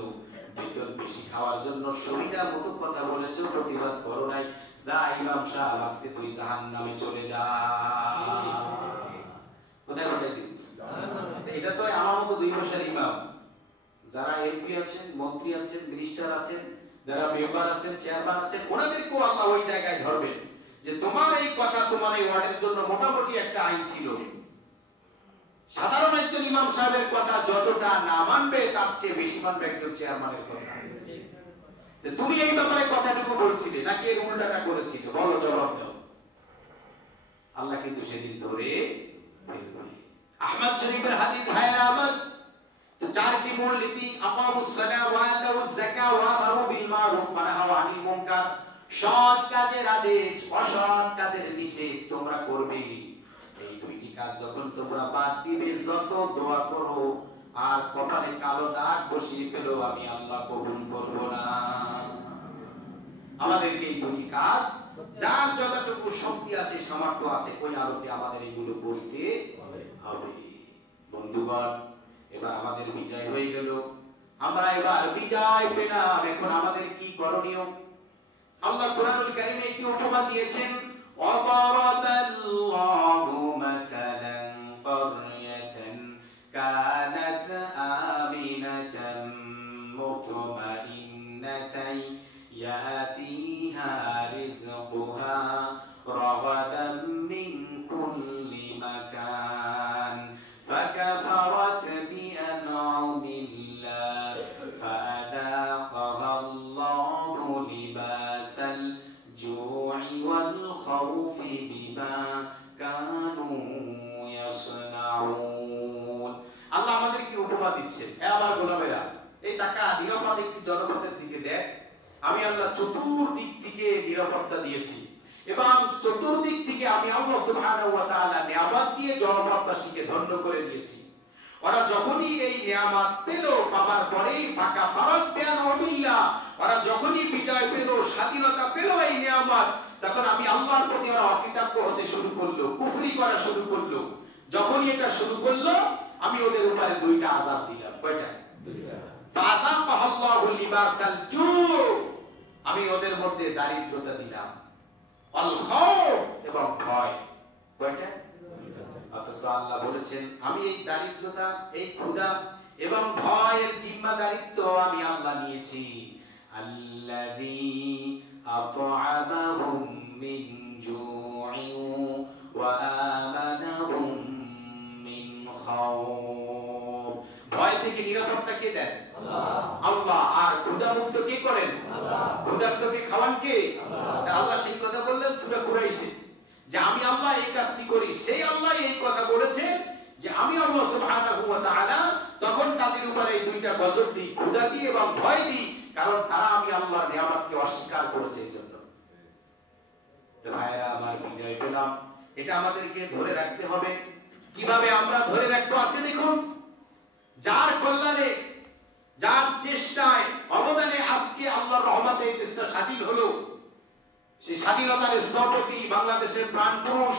বেতন বেশি খাওয়ার জন্য সুবিধা মতো কথা বলেছো, প্রতিবাদ করো নাই, যা ইমাম সাহেব আজকে তুই জাহান্নামে চলে যা। কোথায় পাঠাই দিই? এটা তো আমার মতো 2 মাসের ইমাম, যারা এমপি আছেন, মন্ত্রী আছেন, মিনিস্টার আছেন, যারা মেম্বার আছেন, চেয়ারম্যান আছেন, ওনাদেরকেও আল্লাহ ওই জায়গায় ধরবেন যে তোমার এই কথা, তোমার এই ওয়ার্ডের জন্য মোটামুটি একটা আইন ছিল, সাধারণ একজন ইমাম সাহেবের কথা যতটা না মানবে তার চেয়ে বেশি মানবে একজন চেয়ারম্যানের কথা। তুমি এই ব্যাপারে কথাটুকু বলছিলে নাকি এর উল্টাটা করেছিলে? বলো, জবাব দাও। আল্লাহ কিন্তু সেদিন ধরে ফেলবে। আহমদ শরীফের হাদিস ভাইরা আমার, তো 4টি মূলনীতি, আকামুস সালাহ ওয়া আতাউজ যাকাত ওয়া আমারু বিল মারুফ ওয়া নাহাউ আনিল মুনকার, সৎ কাজের আদেশ, অসৎ কাজের নিষেধ তোমরা করবে। এই দুইটি কাজ যখন তোমরা বাদ দিবে, যত দোয়া করো আর কপালে কালো দাগ বসিয়ে ফেলো, আমি আল্লাহ কবুল করব না। আমাদেরকে এই দুটি কাজ, যার যতটুকু শক্তি আছে, সামর্থ্য আছে, ওই আলোতে আমাদের এইগুলো করতে হবে। বন্ধুগণ, এবার আমাদের বিজয় হয়ে গেল, আমরা এবার বিজয় পেলাম। এখন আমাদের কি করণীয়? আল্লাহ কোরআনুল কারীমে একটি উপমা দিয়েছেন, ওয়াদারাবাল্লাহু মাসালান ক্বরয়াতান কানাত আমিনাতান মুতমাইন্নাতান ইয়াতিহা রিজকুহা রাগাদান মিন কুল্লি মাকান ফাকাফারাত বিআন'আমিল্লাহ ফাআযাকাহা আল্লাহু লিবাসাল জু'i ওয়াল খাউফি বিমা কানু ইয়াসনাউন। আল্লাহ আমাদেরকে উপমা দিচ্ছেন, হে আমার গোলামেরা, এই টাকা নিরাপদ একটি জনপথের দিকে দেখ, আমি আল্লাহ চতুর্দিক থেকে নিরাপত্তা দিয়েছি এবং চতুর্দিক থেকে আমি আল্লাহ সুবহানাহু ওয়া তাআলা নিয়ামত দিয়ে জনপথবাসীকে ধন্য করে দিয়েছি। ওরা যখনই এই নিয়ামত পেল, পাবার পরেই ফাঁকা ফারাত বিআন'আমিল্লাহ, ওরা যখনই বিজয় পেল, স্বাধীনতা পেল এই নিয়ামত, তখন আমি আল্লাহর প্রতি ওরা অকৃতজ্ঞ হতে শুরু করলো, কুফরি করা শুরু করলো। যখনই এটা শুরু করলো, আমি ওদের উপরে দুইটা আযাব দিলাম। কয়টা? দুইটা। ফাআযাকাহা আল্লাহু লিবাসাল জু', আমি ওদের মধ্যে দারিদ্রতা দিলাম, আল খাউফ এবং ভয়। কয়টা? অথচ আল্লাহ বলেছেন, আমি এই দারিদ্রতা, এই ক্ষুধা এবং ভয়ের জিম্মাদারিত্ব আমি আল্লাহ নিয়েছি। আল্লাযী আত'আমাহুম মিন জু'ইন ওয়া আমানাহুম মিন খাউফ। ভয় থেকে নিরাপত্তা কে দেন? আল্লাহ। আল্লাহ। আর ক্ষুধা মুক্ত কে করেন? আল্লাহ। ক্ষুধার্তকে খাওয়ান কে? আল্লাহ। আল্লাহ সেই কথা বললেন সূরা কুরাইশে, যে আমি আল্লাহ এই কাজটি করি। সেই আল্লাহ এই কথা বলেছেন যে আমি আল্লাহ সুবহানাহু ওয়া তাআলা তখন তাদের উপরে এই দুইটা গজব দিই, ক্ষুধা দিই এবং ভয় দিই, কারণ তারা আমি আল্লাহর নিয়ামতকে অস্বীকার করেছে। এই জন্য তো ভাইরা আমার, বিজয় পেলাম, এটা আমাদেরকে ধরে রাখতে হবে। কিভাবে আমরা ধরে রাখবো? আজকে দেখুন, যার কল্যাণে, যার চেষ্টায়, অবদানে আজকে আল্লাহর রহমতে এই দেশটা স্বাধীন হলো, সেই স্বাধীনতার স্থপতি, বাংলাদেশের প্রাণপুরুষ,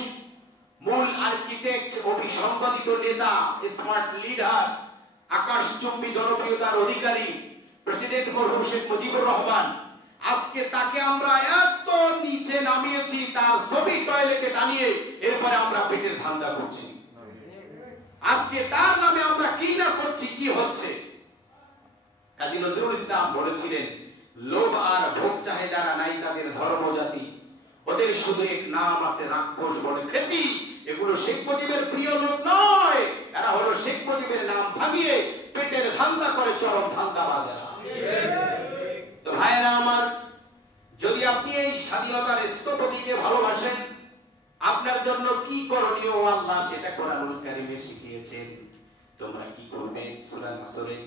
মূল আর্কিটেক্ট, অভিসংবাদিত নেতা, স্মার্ট লিডার, আকাশচুম্বী জনপ্রিয়তার অধিকারী প্রেসিডেন্ট মরহুম শেখ মুজিবুর রহমান, আজকে তাকে আমরা এত নিচে নামিয়েছি, তার ছবি টয়লেটে টানিয়ে এরপরে আমরা পেটের ধান্দা করছি। আজকে তার নামে আমরা কি না করছি, কি হচ্ছে। কাজী নজরুল ইসলাম বলেছিলেন, লোভ আর ভোগ চাহে যারা নাই তাদের ধর্মজাতি, ওদের শুধু এক নাম আছে, রাক্ষস বলে খ্যাতি। এগুলো শেখ মুজিবের প্রিয় লোক নয়, এরা হলো শেখ মুজিবের নাম ভাঙিয়ে পেটের ধান্দা করে চরম ধান্দাবাজেরা। তো ভাইরা আমার, যদি আপনি এই স্বাধীনতার স্থপতিকে ভালোবাসেন, আপনার জন্য কি করণীয় আল্লাহ সেটা কোরআনুল কারীমে শিখিয়েছেন। তোমরা কি করবে? সূরা নাসরে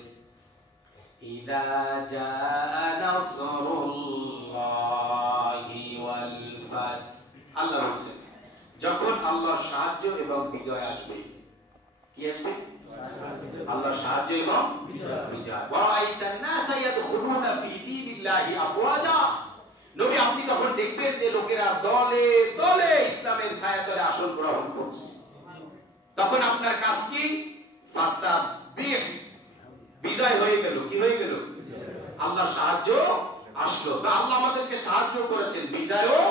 ইযা জাআ নাসরুল্লাহি ওয়াল ফাত, আল্লাহ বলেন যখন আল্লাহর সাহায্য এবং বিজয় আসবে। কি আসবে? আল্লাহর সাহায্য এবং বিজয়। ওয়া রাআইতান নাসা ইয়াদখুলুনা ফি দীনিল্লাহি আফওয়াজা, নবী আপনি তখন দেখবেন যে লোকেরা দলে দলে ইসলামের ছায়াতলে আসন গ্রহণ করছে। তখন আপনার কাজ কি? ফাসাবিহ, বিজয় হয়ে গেল। কি হয়ে গেল? আল্লাহর সাহায্য আসলো। তো আল্লাহ আমাদেরকে সাহায্য করেছেন, বিজয়ও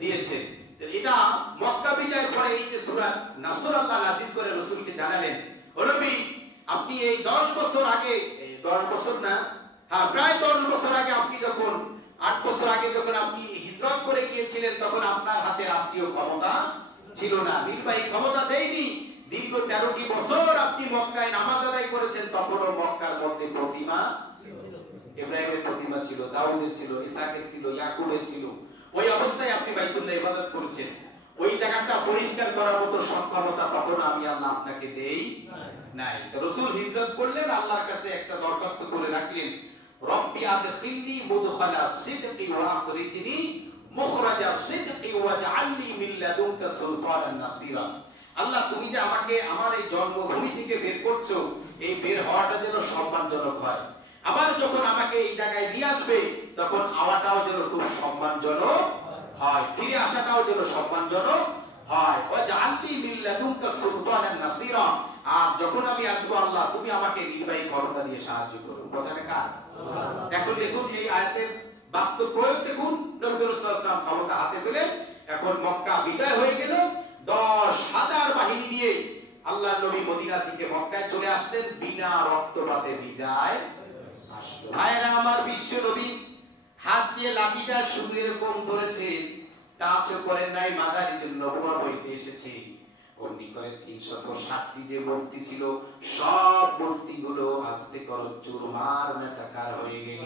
দিয়েছেন। এটা মক্কা বিজয়ের পরে এই যে সূরা নাসর আল্লাহ নাযিল করে রাসূলকে জানালেন, ও নবী আপনি এই 10 বছর আগে, 10 বছর না, হ্যাঁ প্রায় 10 বছর আগে, আপনি যখন 8 বছর আগে যখন আপনি হিজরত করে গিয়েছিলেন, তখন আপনার হাতে রাষ্ট্রীয় ক্ষমতা ছিল না, নির্বাহী ক্ষমতা দেয়নি। দীর্ঘ 13টি বছর আপনি মক্কায় নামাজ আদায় করেছেন, তখনও মক্কার মধ্যে প্রতিমা, ইব্রাহিমের প্রতিমা ছিল, দাউদের ছিল, ইসাকের ছিল, ইয়াকুবের ছিল। ওই অবস্থায় আপনি বাইতুল্লাহ ইবাদত করেছেন। ওই জায়গাটা পরিষ্কার করার মতো সক্ষমতা তখন আমি আল্লাহ আপনাকে দেই নাই। তো রাসূল হিজরত করলেন, আল্লাহর কাছে একটা দরখাস্ত করে রাখলেন, রব্বি আদখিলনি মুদখালা সিদকি ওয়া আখরিজনি মুখরাজা সিদকি ওয়াজআলনি মিন লাদুনকা সুলতানান নাসিরা। আল্লাহ তুমি যে আমাকে আমার এই জন্মভূমি থেকে বের করছো, এই বের হওয়াটা যেন সম্মানজনক হয়, আবার যখন আমাকে এই জায়গায় নিয়ে আসবে তখন আওয়াটাও যেন খুব সম্মানজনক হয়, ফিরে আসাটাও যেন সম্মানজনক হয়। ওয়াজআলনি মিন লাদুনকা সুলতানান নাসিরা, আর যখন আমি আসবো আল্লাহ তুমি আমাকে নির্বাহী ক্ষমতা দিয়ে সাহায্য করো। কথাটা কার? এখন দেখুন এই আয়াতের বাস্তব প্রয়োগ দেখুন। নবী সাল্লাল্লাহু আলাইহি ওয়াসাল্লাম ক্ষমতা হাতে পেলেন, এখন মক্কা বিজয় হয়ে গেল, 10,000 বাহিনী নিয়ে আল্লাহর নবী মদিনা থেকে মক্কায় চলে আসলেন, বিনা রক্তপাতে বিজয় আসলো। ভাইরা আমার, বিশ্ব নবী হাত দিয়ে লাঠিটা শুধু এরকম ধরেছেন, টাচও করেন নাই, মাদারিজুন নবুওয়া বইতে এসেছে অমনি করে 360টি যে মূর্তি ছিল সব মূর্তিগুলো আস্তে করে চুরমার মেসাকার হয়ে গেল।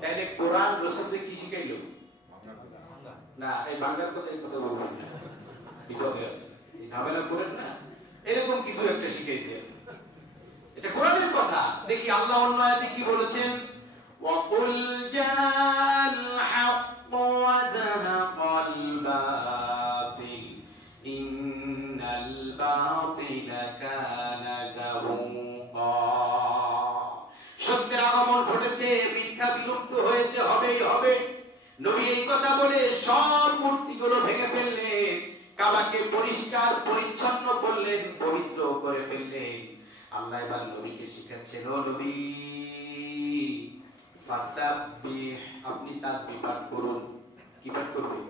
তাইলে কোরআন রসুলকে কি শিখাইলো? না, এই বাংলার কথা এই কথা বলবেন না, বিপদে আছে, এই ঝামেলা করেন না, এরকম কিছু একটা শিখাইছে, এটা কোরআনের কথা। দেখি আল্লাহ অন্য আয়াতে কি বলেছেন, ওয়াকুল জাল হক ওয়া যাহাকাল বাতিল ইন্নাল বাতিলা কানা যাহুকা। সত্যের আগমন ঘটেছে, মিথ্যা বিলুপ্ত হয়েছে, হবেই হবে। নবী এই কথা বলে সব মূর্তিগুলো ভেঙে ফেললেন, কাবাকে পরিষ্কার পরিচ্ছন্ন করলেন, পবিত্র করে ফেললেন। আল্লাহ এবার নবীকে শিখাচ্ছেন, ও নবী ফাসাব্বিহ, আপনি তাসবিহ পাঠ করুন। কি পাঠ করবেন?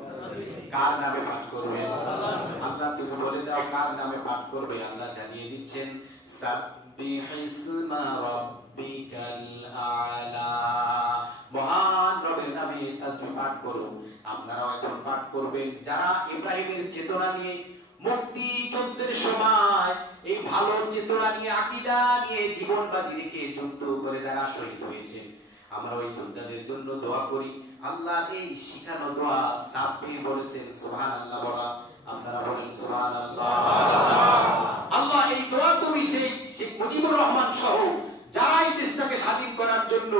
কার নামে পাঠ করবেন? আল্লাহ তুমি বলে দাও কার নামে পাঠ করবে। আল্লাহ জানিয়ে দিচ্ছেন, সাব্বিহ ইসমা রাব্বিকাল আলা, মহান রবের নামে তাসবিহ পাঠ করুন। আপনারাও এখন পাঠ করবেন। যারা ইব্রাহিমের চেতনা নিয়ে মুক্তি যুদ্ধের সময় এই ভালো চেতনা নিয়ে, আকীদা নিয়ে জীবন বাজি রেখে যুদ্ধ করে যারা শহীদ হয়েছে, আমরা ওই যোদ্ধাদের জন্য দোয়া করি। আল্লাহ এই শিখানো দোয়া সাব্বিহ বলেছেন, সুবহানাল্লাহ বলা, আপনারা বলেন সুবহানাল্লাহ। আল্লাহ এই দোয়া তুমি সেই মুজিবুর রহমান সহ যারা এই দেশটাকে স্বাধীন করার জন্য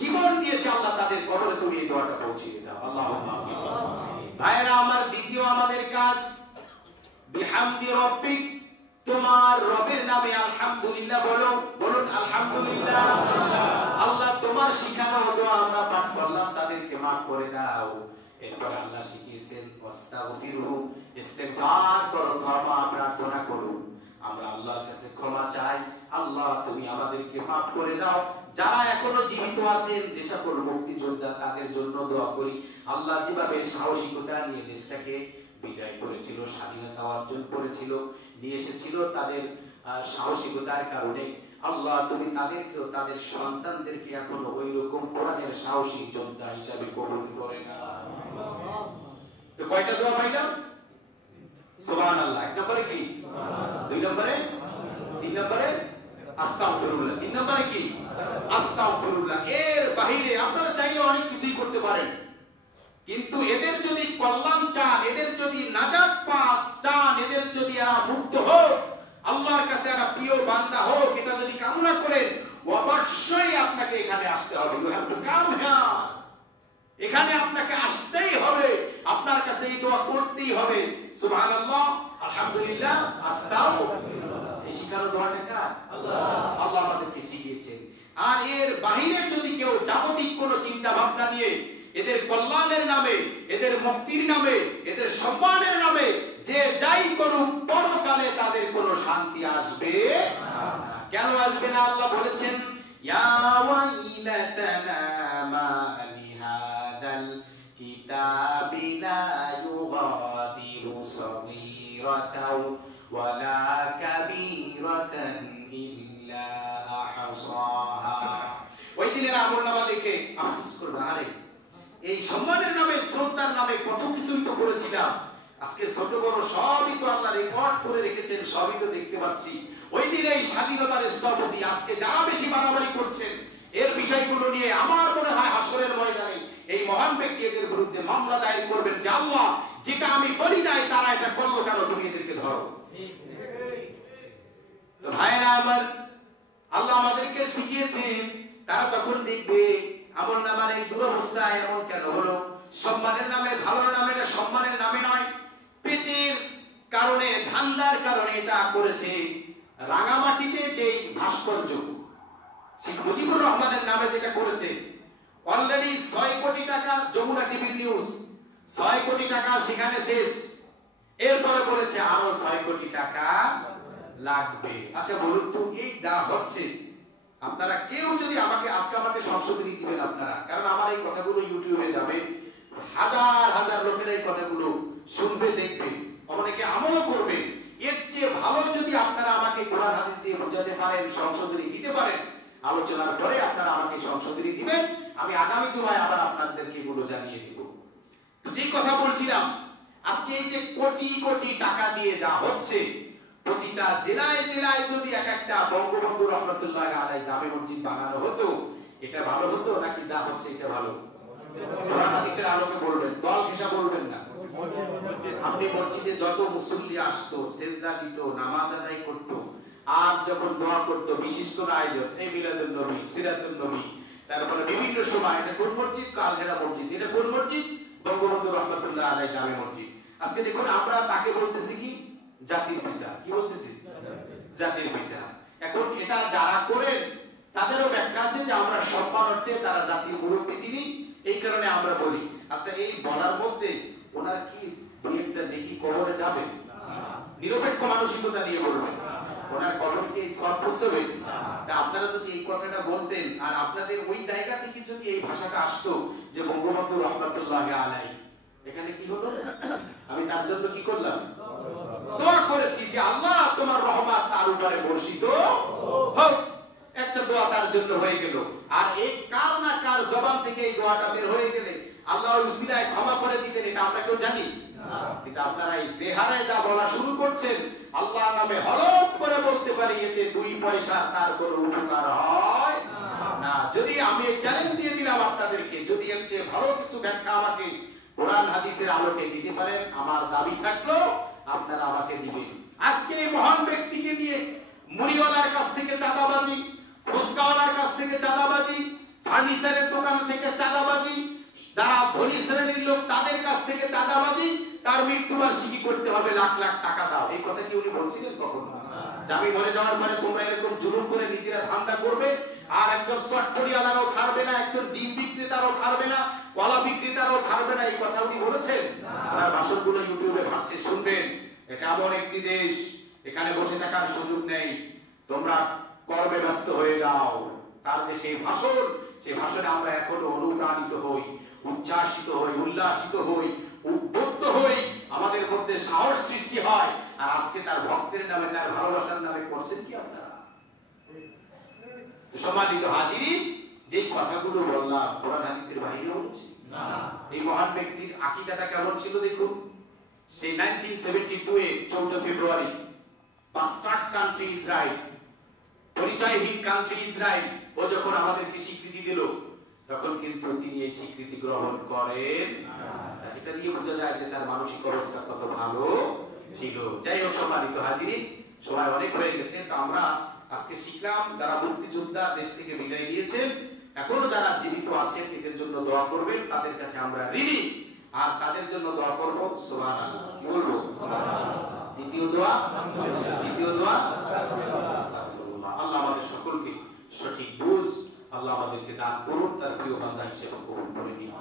জীবন দিয়েছে, আল্লাহ তাদের কবরে তুমি এই দোয়াটা পৌঁছিয়ে দাও। আল্লাহুম্মা আমিন। ভাইরা আমার, দ্বিতীয় আমাদের কাজ, বিহামদি রাব্বিক, তোমার রবের নামে আলহামদুলিল্লাহ বলো। বলুন আলহামদুলিল্লাহ। আল্লাহ তোমার শিখানো দোয়া আমরা পাঠ করলাম, তাদেরকে maaf করে দাও। এরপর আল্লাহ শিখিয়েছেন ওয়াস্তাগফিরু, ইস্তিগফার করো, ক্ষমা প্রার্থনা করো। আমরা আল্লাহর কাছে ক্ষমা চাই, আল্লাহ তুমি আমাদেরকে maaf করে দাও। যারা এখনো জীবিত আছেন, যে সকল মুক্তিযোদ্ধা, তাদের জন্য দোয়া করি। আল্লাহ যেভাবে সাহসিকতা নিয়ে দেশটাকে বিজয় করেছিল, স্বাধীনতা অর্জন করেছিল, নিয়ে এসেছিল, তাদের সাহসিকতার কারণে আল্লাহ তুমি তাদেরকেও, তাদের সন্তানদেরকে এখনো ওই রকম কোরআনের সাহসী যোদ্ধা হিসাবে কবুল করে নাও। তো কয়টা দোয়া পাইলাম? সুবহানাল্লাহ। এক নম্বরে কি? দুই নম্বরে? তিন নম্বরে আস্তাগফিরুল্লাহ। তিন নম্বরে কি? আস্তাগফিরুল্লাহ। এর বাইরে আপনারা চাইলে অনেক কিছুই করতে পারেন, কিন্তু এদের যদি কল্যাণ চান, এদের যদি নাজাত চান, এদের যদি এরা মুক্ত হোক, আল্লাহর কাছে এরা প্রিয় বান্দা হোক, এটা যদি কামনা করেন, অবশ্যই আপনাকে এখানে আসতে হবে। You have to come here. এখানে আপনাকে আসতেই হবে, আপনার কাছে এই দোয়া করতেই হবে। সুবহানাল্লাহ, আলহামদুলিল্লাহ, আস্তাগফিরুল্লাহ। এই শিখানো দোয়াটা কার? আল্লাহ। আল্লাহ আমাদেরকে শিখিয়েছেন। আর এর বাইরে যদি কেউ জাগতিক কোনো চিন্তা ভাবনা নিয়ে এদের কল্যাণের নামে, এদের মুক্তির নামে, এদের সম্মানের নামে যে যাই করুক, পরকালে তাদের কোনো শান্তি আসবে না। কেন আসবে না? আল্লাহ বলেছেন, ইয়া ওয়াইলাতানা মা লিহাদাল কিতাবি লা ইউগাদিরু সগীরাতাও ওয়ালা কাবীরাতান ইল্লা আহসাহা। ওই দিনের আমলনামা দেখে আফসোস করবে, আরে এই সম্মানের নামে, শ্রদ্ধার নামে কত কিছুই তো করেছিলাম, আজকে ছোট বড় সবই তো আল্লাহ রেকর্ড করে রেখেছেন, সবই তো দেখতে পাচ্ছি। ওই দিন এই স্বাধীনতার স্থপতি আজকে যারা বেশি বাড়াবাড়ি করছেন এর বিষয়গুলো নিয়ে, আমার মনে হয় হাসরের ময়দানে এই মহান ব্যক্তি এদের বিরুদ্ধে মামলা দায়ের করবেন যে আল্লাহ যেটা আমি বলি নাই তারা এটা করলো কেন, তুমি এদেরকে ধরো। তো ভাইরা আমার, আল্লাহ আমাদেরকে শিখিয়েছেন, তারা তখন দেখবে আমলনামার এই দুরবস্থা এমন কেন হলো। সম্মানের নামে, ভালোর নামে, এটা সম্মানের নামে নয়, পেটের কারণে, ধান্দার কারণে এটা করেছে। রাঙামাটিতে যে ভাস্কর্য শেখ মুজিবুর রহমানের নামে যেটা করেছে, অলরেডি 6 কোটি টাকা, যমুনা টিভির নিউজ, 6 কোটি টাকা সেখানে শেষ। এরপরে বলেছে আরো 6 কোটি টাকা লাগবে। আচ্ছা বলুন তো, এই যা হচ্ছে, আপনারা কেউ যদি আজকে আমাকে সংশোধনী দিবেন আপনারা, কারণ আমার এই কথাগুলো ইউটিউবে যাবে, হাজার হাজার লোকের এই কথাগুলো শুনবে, দেখবে, অনেকে আমলও করবে। এর চেয়ে ভালো যদি আপনারা আমাকে কোরআন হাদিস দিয়ে বোঝাতে পারেন, সংশোধনী দিতে পারেন, আলোচনার পরে আপনারা আমাকে সংশোধনী দিবেন, আমি আগামী জুমায় আবার আপনাদেরকে এগুলো জানিয়ে দিব। তো যে কথা বলছিলাম, আজকে এই যে কোটি কোটি টাকা দিয়ে যা হচ্ছে, প্রতিটা জেলায় জেলায় যদি এক একটা বঙ্গবন্ধু রহমতুল্লাহ আলাইহি জামে মসজিদ বানানো হতো, এটা ভালো হতো নাকি যা হচ্ছে এটা ভালো? কোরআন হাদিসের আলোকে বলবেন, দল ঘেঁষা বলবেন না। আপনি মসজিদে যত মুসল্লি আসতো, সেজদা দিত, নামাজ আদায় করত, আর যখন দোয়া করত, বিশেষ করে আয়োজন, এই মিলাদুন নবী, সিরাতুন নবী, তারপরে বিভিন্ন সময়, এটা কোন মসজিদ? কালঘেরা মসজিদ। এটা কোন মসজিদ? বঙ্গবন্ধু রহমতুল্লাহ আলাইহি জামে মসজিদ। আজকে দেখুন আমরা তাকে বলতেছি কি? জাতির পিতা। কি বলতেছি? জাতির পিতা। এখন এটা যারা করেন তাদেরও ব্যাখ্যা আছে যে আমরা সম্মানার্থে তারা জাতির মুরব্বী তিনি, এই কারণে আমরা বলি। আচ্ছা, এই বলার মধ্যে ওনার কি দুই একটা নেকি কবরে যাবে? নিরপেক্ষ মানসিকতা নিয়ে বলবেন, ওনার কবরে কি সওয়াব পৌঁছবে? তা আপনারা যদি এই কথাটা বলতেন, আর আপনাদের ওই জায়গা থেকে যদি এই ভাষাটা আসতো যে বঙ্গবন্ধু রহমতুল্লাহ আলাইহি, এখানে কি হলো? আমি তার জন্য কি করলাম? দোয়া করেছি যে আল্লাহ তোমার রহমত তার উপরে বর্ষিত হোক। একটা দোয়া তার জন্য হয়ে গেল। আর এই কার না কার জবান থেকে এই দোয়াটা বের হয়ে গেলে আল্লাহ ওই উসিলায় ক্ষমা করে দিতেন, এটা আমরা কেউ জানি। কিন্তু আপনারা এই জেহারে যা বলা শুরু করছেন, আল্লাহর নামে হলফ করে বলতে পারি, এতে 2 পয়সা তার কোনো উপকার হয় না। যদি আমি এই চ্যালেঞ্জ দিয়ে দিলাম আপনাদেরকে, যদি এর চেয়ে ভালো কিছু ব্যাখ্যা আমাকে কোরআন হাদিসের আলোকে দিতে পারেন, আমার দাবি থাকলো আপনারা আমাকে দিবেন। আজকে এই মহান ব্যক্তিকে নিয়ে মুড়িওয়ালার কাছ থেকে চাঁদাবাজি, ফুচকাওয়ালার কাছ থেকে চাঁদাবাজি, ফার্নিচারের দোকান থেকে চাঁদাবাজি, যারা ধনী শ্রেণীর লোক তাদের কাছ থেকে চাঁদাবাজি, তার মৃত্যুবার্ষিকী করতে হবে, লাখ লাখ টাকা দাও, এই কথা কি উনি বলছিলেন কখনো? আমি মরে যাওয়ার পরে তোমরা এরকম জুলুম করে নিজেরা ধান্দা করবে, আর একজন চট্টরিয়ালারও ছাড়বে না, একজন ডিম বিক্রেতারও ছাড়বে না, কলা বিক্রেতারও ছাড়বে না, এই কথা উনি বলেছেন। আপনার ভাষণগুলো ইউটিউবে ভাসছে, শুনবেন। এটা এমন একটি দেশ, এখানে বসে থাকার সুযোগ নেই, তোমরা কর্মে ব্যস্ত হয়ে যাও। তার যে সেই ভাষণ, সেই ভাষণে আমরা এখনো অনুপ্রাণিত হই, উচ্ছ্বাসিত হই, উল্লাসিত হই, উদ্বুদ্ধ হই, আমাদের মধ্যে সাহস সৃষ্টি হয়। আর আজকে তার ভক্তের নামে, তার ভালোবাসার নামে করছেন কি আপনারা? সম্মানিত হাজিরিন, যে কথাগুলো বললাম কোরআন হাদিসের বাইরে হচ্ছে না। এই মহান ব্যক্তির আকীদাটা কেমন ছিল দেখুন। সেই 1972 এ 14 ফেব্রুয়ারি, বাস্টার্ড কান্ট্রি ইসরায়েল, পরিচয়হীন কান্ট্রি ইসরায়েল, ও যখন আমাদেরকে স্বীকৃতি দিল, তখন কিন্তু তিনি এই স্বীকৃতি গ্রহণ করেন না। এটা দিয়ে বোঝা যায় যে তার মানসিক অবস্থা কত ভালো ছিল। যাই হোক সম্মানিত হাজিরিন, সময় অনেক হয়ে গেছে। তো আমরা আজকে শিখলাম, যারা মুক্তিযোদ্ধা দেশ থেকে বিদায় নিয়েছেন, এখনো যারা জীবিত আছেন, এদের জন্য দোয়া করবেন, তাদের কাছে আমরা ঋণী। আর তাদের জন্য দোয়া করব সুবহানাল্লাহ। কি বলবো? দ্বিতীয় দোয়া, আস্তাগফিরুল্লাহ। আল্লাহ আমাদের সকলকে সঠিক বুঝ আল্লাহ আমাদেরকে দান করুন, তার প্রিয় বান্দা হিসেবে কবুল করে নিন।